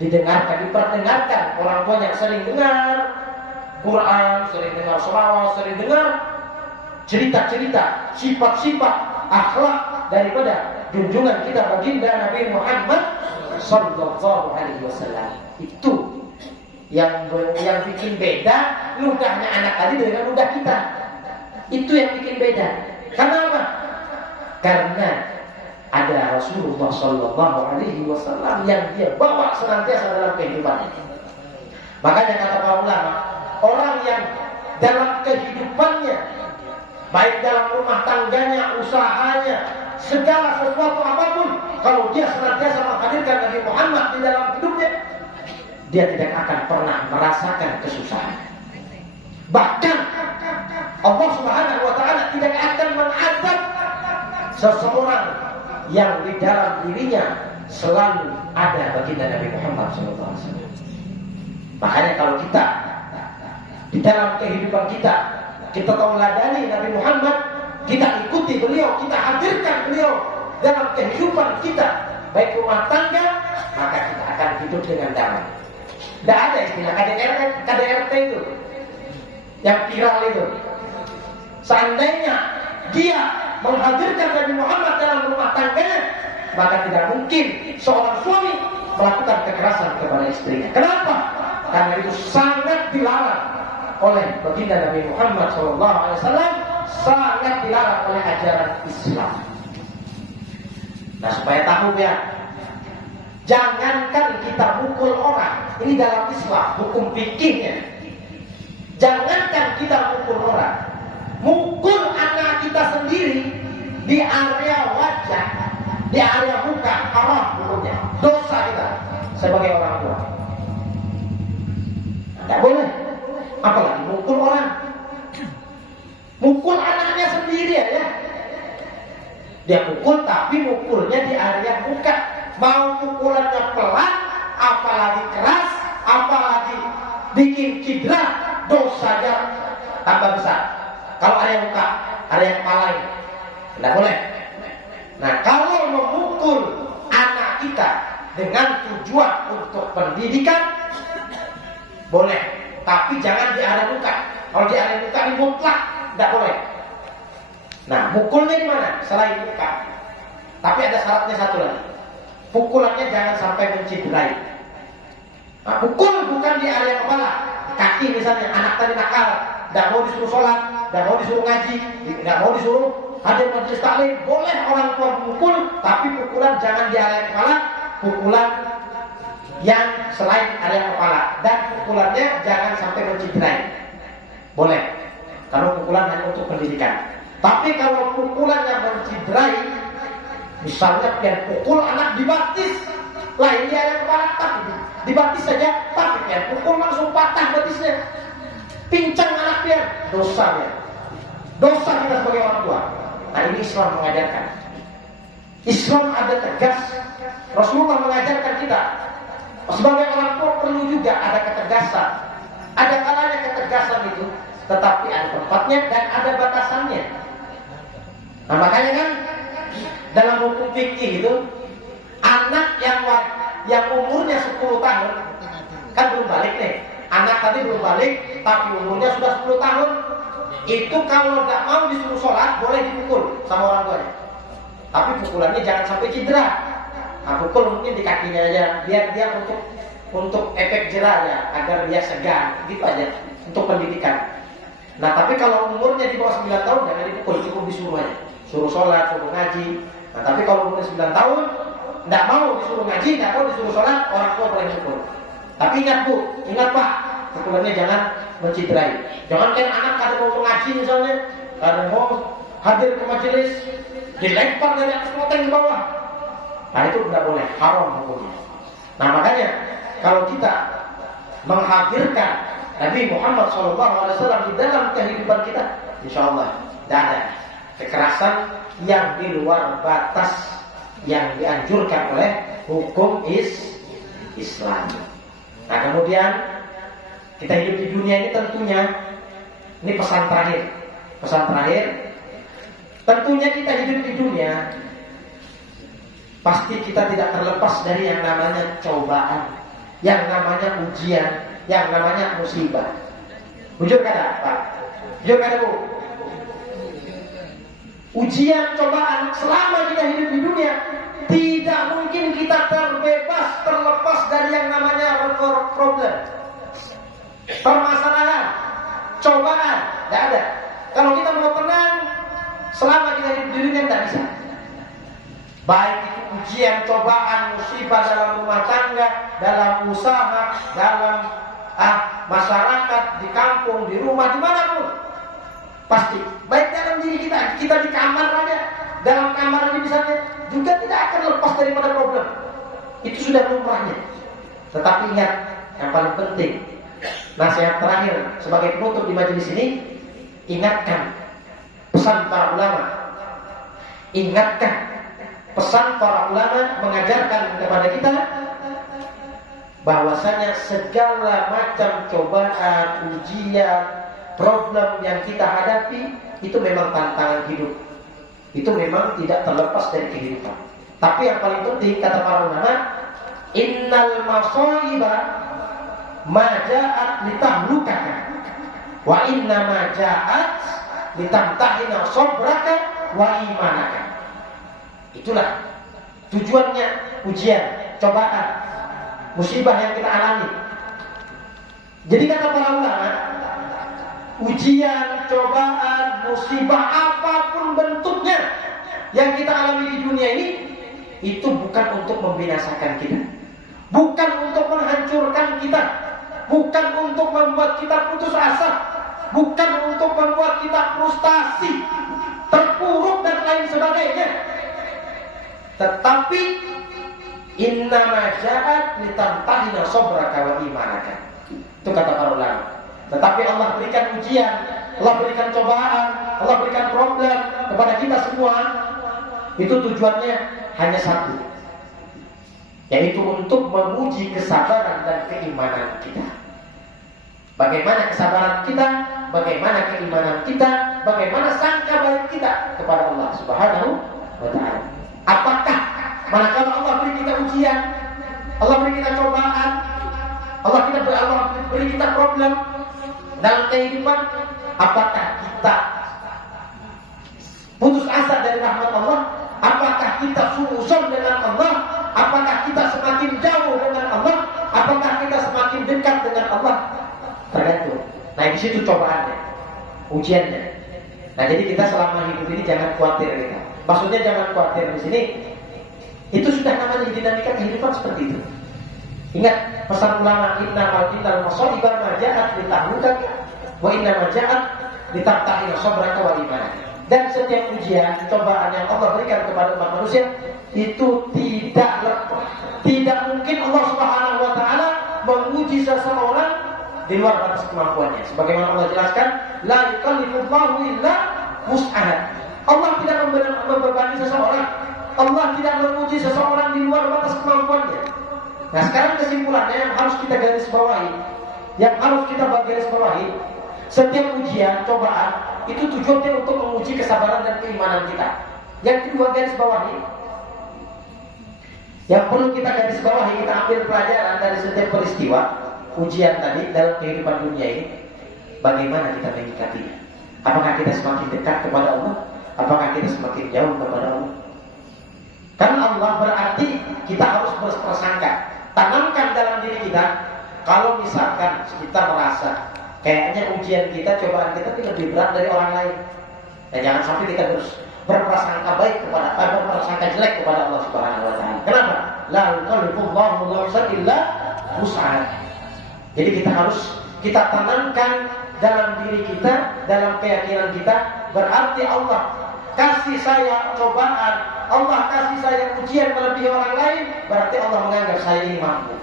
didengarkan, diperdengarkan. Orang tuanya sering dengar Quran, sering dengar selawat, sering dengar cerita-cerita, sifat-sifat, akhlak daripada junjungan kita baginda Nabi Muhammad Sallallahu Alaihi Wasallam. Itu yang bikin beda ludahnya anak tadi dengan ludah kita. Itu yang bikin beda. Kenapa? Karena ada Rasulullah Sallallahu Alaihi Wasallam yang dia bawa senantiasa dalam kehidupannya. Makanya kata para ulama, orang yang dalam kehidupannya, baik dalam rumah tangganya, usahanya, segala sesuatu apapun, kalau dia senantiasa menghadirkan Nabi Muhammad di dalam hidupnya, dia tidak akan pernah merasakan kesusahan. Bahkan Allah Subhanahu wa Ta'ala tidak akan mengazab seseorang yang di dalam dirinya selalu ada baginda Nabi Muhammad SAW. Makanya kalau kita di dalam kehidupan kita teladani Nabi Muhammad, kita ikuti beliau, kita hadirkan beliau dalam kehidupan kita, baik rumah tangga, maka kita akan hidup dengan damai. Tidak ada istilah KDRT itu yang viral itu. Seandainya dia menghadirkan Nabi Muhammad dalam rumah tangganya, maka tidak mungkin seorang suami melakukan kekerasan kepada istrinya. Kenapa? Karena itu sangat dilarang oleh baginda Nabi Muhammad SAW, sangat dilarang oleh ajaran Islam. Nah, supaya tahu ya, jangankan kita mukul orang, ini dalam Islam hukum fikihnya. Jangankan kita mukul orang, mukul anak kita sendiri di area wajah, di area muka, haram hukumnya, dosa kita sebagai orang tua. Tidak boleh, apalagi mukul orang. Mukul anaknya sendiri ya. Dia mukul, tapi mukulnya di area muka. Mau pukulannya pelan, apalagi keras, apalagi bikin cedera, dosanya tambah besar. Kalau area muka, area kepala ini tidak boleh. Nah, kalau memukul anak kita dengan tujuan untuk pendidikan, boleh, tapi jangan di area muka. Kalau di area muka ini mutlak tidak boleh. Nah, mukulnya di mana? Selain muka. Tapi ada syaratnya satu lagi. Pukulannya jangan sampai mencederai. Nah, pukul bukan di area kepala, kaki misalnya. Anak tadi nakal, tidak mau disuruh sholat, tidak mau disuruh ngaji, tidak mau disuruh hadir majelis taklim. Boleh orang tua memukul, tapi pukulan jangan di area kepala. Pukulan yang selain area kepala, dan pukulannya jangan sampai mencederai. Boleh, kalau pukulan hanya untuk pendidikan. Tapi kalau pukulan yang mencederai, misalnya pian pukul anak dibaptis, lain dia yang kepala, tapi dibaptis saja, tapi pian pukul langsung patah batisnya, pincang anak pian, dosa ya, dosa kita sebagai orang tua. Nah, ini Islam mengajarkan. Islam ada tegas. Rasulullah mengajarkan kita sebagai orang tua perlu juga ada ketegasan. Ada kalanya ketegasan itu tetapi ada tempatnya dan ada batasannya. Nah makanya kan dalam hukum fikih itu anak yang umurnya 10 tahun kan belum balik nih. Anak tadi belum balik tapi umurnya sudah 10 tahun. Itu kalau tidak mau disuruh sholat boleh dipukul sama orang tuanya. Tapi pukulannya jangan sampai cedera. Nah, pukul mungkin di kakinya aja biar dia untuk efek jerahnya agar dia segan, gitu aja untuk pendidikan. Nah tapi kalau umurnya di bawah 9 tahun jangan dipukul, cukup disuruh aja. Suruh sholat, suruh ngaji. Nah tapi kalau umurnya 9 tahun tidak mau disuruh ngaji, tidak mau disuruh sholat, orang tua boleh pukul. Tapi ingat Bu, ingat Pak, pukulannya jangan menciderai. Jangan kayak anak kada mau ngaji misalnya, kada mau hadir ke majelis, dilempar dari atas loteng ke bawah. Nah itu tidak boleh, haram hukumnya. Nah makanya kalau kita menghadirkan Nabi Muhammad SAW di dalam kehidupan kita, insya Allah tidak ada kekerasan yang di luar batas yang dianjurkan oleh hukum Islam. Nah kemudian kita hidup di dunia ini tentunya, ini pesan terakhir, tentunya kita hidup di dunia pasti kita tidak terlepas dari yang namanya cobaan, yang namanya ujian, yang namanya musibah. Jujur kada Pak? Jujur kada Bu? Ujian, cobaan selama kita hidup di dunia tidak mungkin kita terlepas dari yang namanya problem, permasalahan, cobaan, tidak ada. Kalau kita mau tenang selama kita hidup di dunia tidak bisa. Baik itu ujian, cobaan, musibah dalam rumah tangga, dalam usaha, dalam masyarakat, di kampung, di rumah, dimanapun. Pasti, baik dalam diri kita di kamar aja, dalam kamar ini misalnya, juga tidak akan lepas daripada problem. Itu sudah lumrahnya. Tetapi ingat, yang paling penting, nasihat terakhir sebagai penutup di majelis ini, ingatkan pesan para ulama. Ingatkan pesan para ulama mengajarkan kepada kita bahwasanya segala macam cobaan, ujian, problem yang kita hadapi itu memang tantangan hidup. Itu memang tidak terlepas dari kehidupan. Tapi yang paling penting kata para ulama, innal masaiba ma ja'at litahlukaka wa inna ma ja'at litamtahina sabraka wa imanaka. Itulah tujuannya ujian, cobaan, musibah yang kita alami. Jadi kata para ulama, ujian, cobaan, musibah apapun bentuknya yang kita alami di dunia ini, itu bukan untuk membinasakan kita, bukan untuk menghancurkan kita, bukan untuk membuat kita putus asa, bukan untuk membuat kita frustasi, terpuruk dan lain sebagainya. Tetapi innama ja'at litamtahina sabraka wa imanaka. Itu kata para ulama. Tetapi Allah berikan ujian, Allah berikan cobaan, Allah berikan problem kepada kita semua. Itu tujuannya hanya satu, yaitu untuk menguji kesabaran dan keimanan kita. Bagaimana kesabaran kita, bagaimana keimanan kita, bagaimana sangka baik kita kepada Allah Subhanahu wa ta'ala. Apakah manakala Allah beri kita ujian, Allah beri kita cobaan, Allah beri kita problem dalam kehidupan, apakah kita putus asa dari rahmat Allah? Apakah kita suuzon dengan Allah? Apakah kita semakin jauh dengan Allah? Apakah kita semakin dekat dengan Allah? Tergantung. Nah di situ cobaannya, ujiannya. Nah jadi kita selama hidup ini jangan khawatir kita. Maksudnya jangan khawatir di sini. Itu sudah namanya dinamika kehidupan seperti itu. Ingat pesan ulama, innal masaiba ma ja'at litahluka wa innama ja'at litamtahina sabraka wa imanaka. Dan setiap ujian, cobaan yang Allah berikan kepada umat manusia itu tidak mungkin Allah Subhanahu wa taala menguji seseorang di luar batas kemampuannya. Sebagaimana Allah jelaskan, la yukallifullahu illa wus'aha. Allah tidak membebani seseorang. Allah tidak menguji seseorang di luar batas kemampuannya. Nah sekarang kesimpulannya yang harus kita garis bawahi, Setiap ujian, cobaan itu tujuannya untuk menguji kesabaran dan keimanan kita. Yang kedua, garis bawahi, yang perlu kita garis bawahi, kita ambil pelajaran dari setiap peristiwa ujian tadi dalam kehidupan dunia ini. Bagaimana kita menyikapinya? Apakah kita semakin dekat kepada Allah? Apakah kita semakin jauh kepada Allah? Karena Allah berarti kita harus berprasangka. Tanamkan dalam diri kita, kalau misalkan kita merasa kayaknya ujian kita, cobaan kita ini lebih berat dari orang lain, dan jangan sampai kita terus berprasangka baik kepada, berprasangka jelek kepada Allah Subhanahu Wa Taala. Kenapa? La yukallifullahu nafsan illa wus'aha. Jadi kita harus kita tanamkan dalam diri kita, dalam keyakinan kita, berarti Allah kasih saya cobaan, Allah kasih saya ujian melebihi orang lain, berarti Allah menganggap saya ini mampu.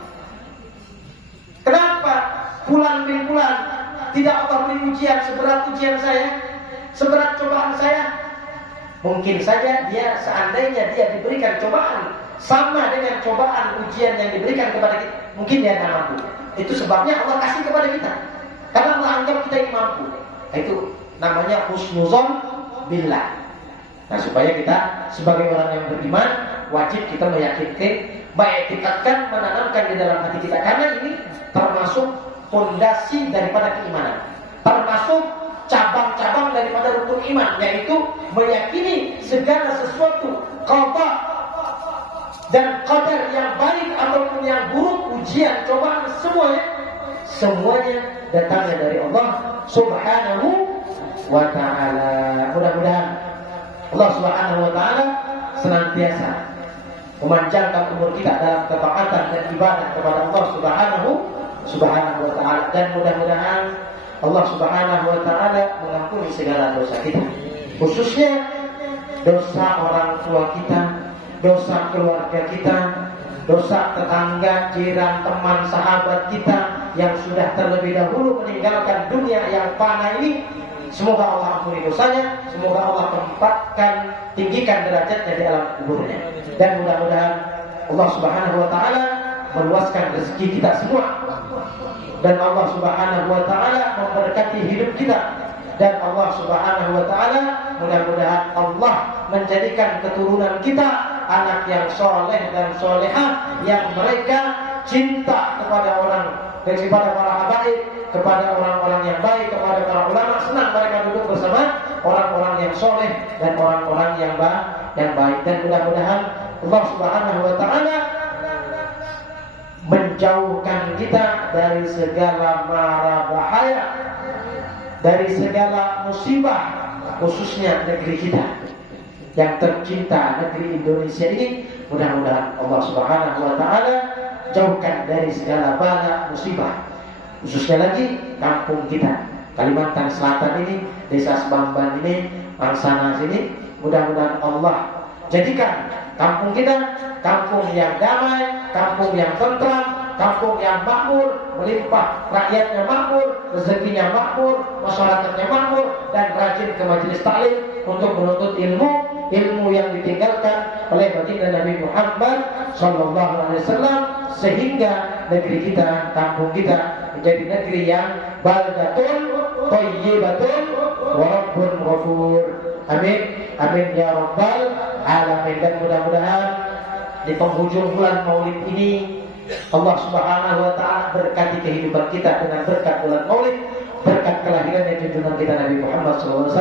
Kenapa bulan bin bulan tidak Allah beri ujian seberat ujian saya, seberat cobaan saya? Mungkin saja dia, seandainya dia diberikan cobaan sama dengan cobaan ujian yang diberikan kepada kita, mungkin dia tidak mampu. Itu sebabnya Allah kasih kepada kita, karena Allah anggap kita ini mampu. Itu namanya husnuzon billah. Nah, supaya kita sebagai orang yang beriman wajib kita meyakinkan, mengiktikadkan, menanamkan di dalam hati kita, karena ini termasuk fondasi daripada keimanan, termasuk cabang-cabang daripada rukun iman, yaitu meyakini segala sesuatu qada dan qadar yang baik ataupun yang buruk, ujian, cobaan, semuanya datangnya dari Allah Subhanahu wa Ta'ala. Mudah-mudahan Allah Subhanahu wa Ta'ala senantiasa memanjangkan umur kita dalam ketaatan dan ibadah kepada Allah Subhanahu wa Ta'ala, dan mudah-mudahan Allah Subhanahu wa Ta'ala mengampuni segala dosa kita, khususnya dosa orang tua kita, dosa keluarga kita, dosa tetangga, jiran, teman, sahabat kita yang sudah terlebih dahulu meninggalkan dunia yang fana ini. Semoga Allah ampuni dosanya, semoga Allah tempatkan, tinggikan derajatnya di alam kuburnya, dan mudah-mudahan Allah Subhanahu wa Ta'ala meluaskan rezeki kita semua, dan Allah Subhanahu wa Ta'ala memberkati hidup kita, dan Allah Subhanahu wa Ta'ala mudah-mudahan Allah menjadikan keturunan kita anak yang soleh dan solehah, yang mereka cinta kepada orang, kepada para habaib, kepada orang-orang yang baik, kepada para ulama, senang mereka duduk bersama orang-orang yang soleh dan orang-orang yang baik. Dan mudah-mudahan Allah Subhanahu wa Ta'ala menjauhkan kita dari segala mara bahaya, dari segala musibah, khususnya negeri kita yang tercinta, negeri Indonesia ini. Mudah-mudahan Allah Subhanahu wa Ta'ala jauhkan dari segala bala musibah, khususnya lagi kampung kita Kalimantan Selatan ini, Desa Sebamban ini, Mangsana sini. Mudah-mudahan Allah jadikan kampung kita kampung yang damai, kampung yang tentram, kampung yang makmur, melimpah, rakyatnya makmur, rezekinya makmur, masyarakatnya makmur, dan rajin ke majelis taklim untuk menuntut ilmu yang ditinggalkan oleh baginda Nabi Muhammad Sallallahu Alaihi Wasallam, sehingga negeri kita, kampung kita menjadi negeri yang baldatun thayyibatun wa rabbun ghafur. Amin, amin ya rabbal alamin. Dan mudah-mudahan di penghujung bulan Maulid ini Allah Subhanahu wa Ta'ala berkati kehidupan kita dengan berkat bulan Maulid, berkat kelahiran junjungan kita Nabi Muhammad SAW,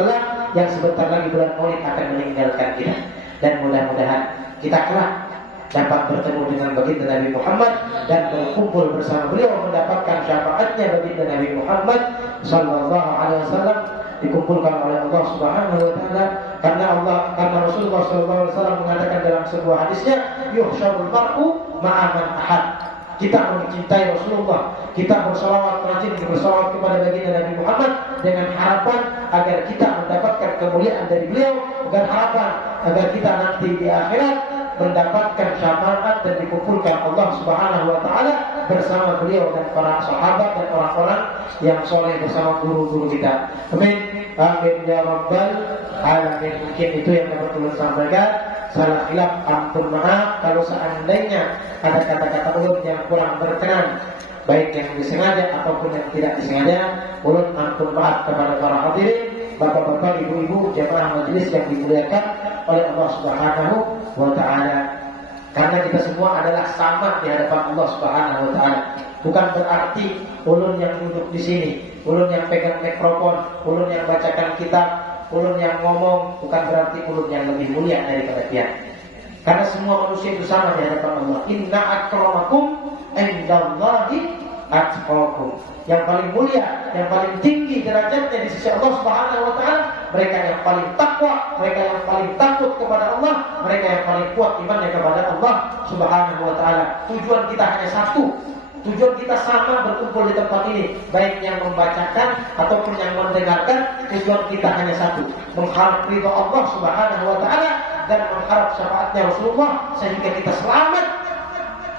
yang sebentar lagi bulan Maulid akan meninggalkan kita. Dan mudah-mudahan kita kelak dapat bertemu dengan baginda Nabi Muhammad dan berkumpul bersama beliau, mendapatkan syafaatnya baginda Nabi Muhammad Sallallahu Alaihi Wasallam, dikumpulkan oleh Allah Subhanahu wa Ta'ala. Karena Rasulullah Sallallahu Alaihi Wasallam mengatakan dalam sebuah hadisnya, yuhsyarul mar'u ma'aman ahad. Kita mencintai Rasulullah, kita bersalawat, rajin bersalawat kepada baginda Nabi Muhammad dengan harapan agar kita mendapatkan kemuliaan dari beliau, dengan harapan agar kita nanti di akhirat mendapatkan syafaat dan dikumpulkan Allah Subhanahu wa Ta'ala bersama beliau dan para sahabat dan orang-orang yang soleh bersama guru-guru kita. Amin, amin ya rabbal alamin. Mungkin itu yang dapat saya sampaikan. Salah khilaf ampun maaf kalau seandainya ada kata-kata ulun yang kurang berkenan baik yang disengaja ataupun yang tidak disengaja. Ulun ampun maaf kepada para hadirin, bapak-bapak, ibu-ibu, jemaah majelis yang dimuliakan oleh Allah Subhanahu wa taala. Karena kita semua adalah sama di hadapan Allah Subhanahu wa taala. Bukan berarti ulun yang duduk di sini, ulun yang pegang mikrofon, ulun yang bacakan kitab, ulun yang ngomong, bukan berarti ulun yang lebih mulia daripada dia. Karena semua manusia itu sama di hadapan Allah. Inna akramakum indallahi atqakum. Yang paling mulia, yang paling tinggi derajatnya di sisi Allah Subhanahu wa taala, mereka yang paling takwa, mereka yang paling takut kepada Allah, mereka yang paling kuat imannya kepada Allah Subhanahu wa taala. Tujuan kita hanya satu. Tujuan kita sama berkumpul di tempat ini, baik yang membacakan ataupun yang mendengarkan. Tujuan kita hanya satu, mengharap ridha Allah Subhanahu wa taala dan mengharap syafaatnya Rasulullah, sehingga kita selamat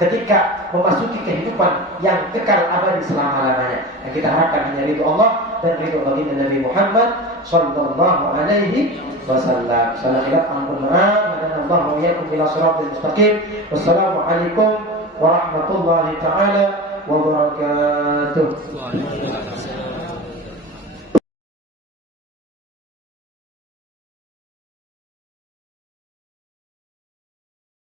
ketika memasuki kehidupan yang kekal abadi selama-lamanya. Yang kita harapkan hanya ridha Allah dan ridha baginda Nabi Muhammad sallallahu alaihi wasallam. Salam ampun maaf dan Allah wa iyyakum ila shiratal mustaqim. Wassalamualaikum warahmatullahi taala wabarakatuh.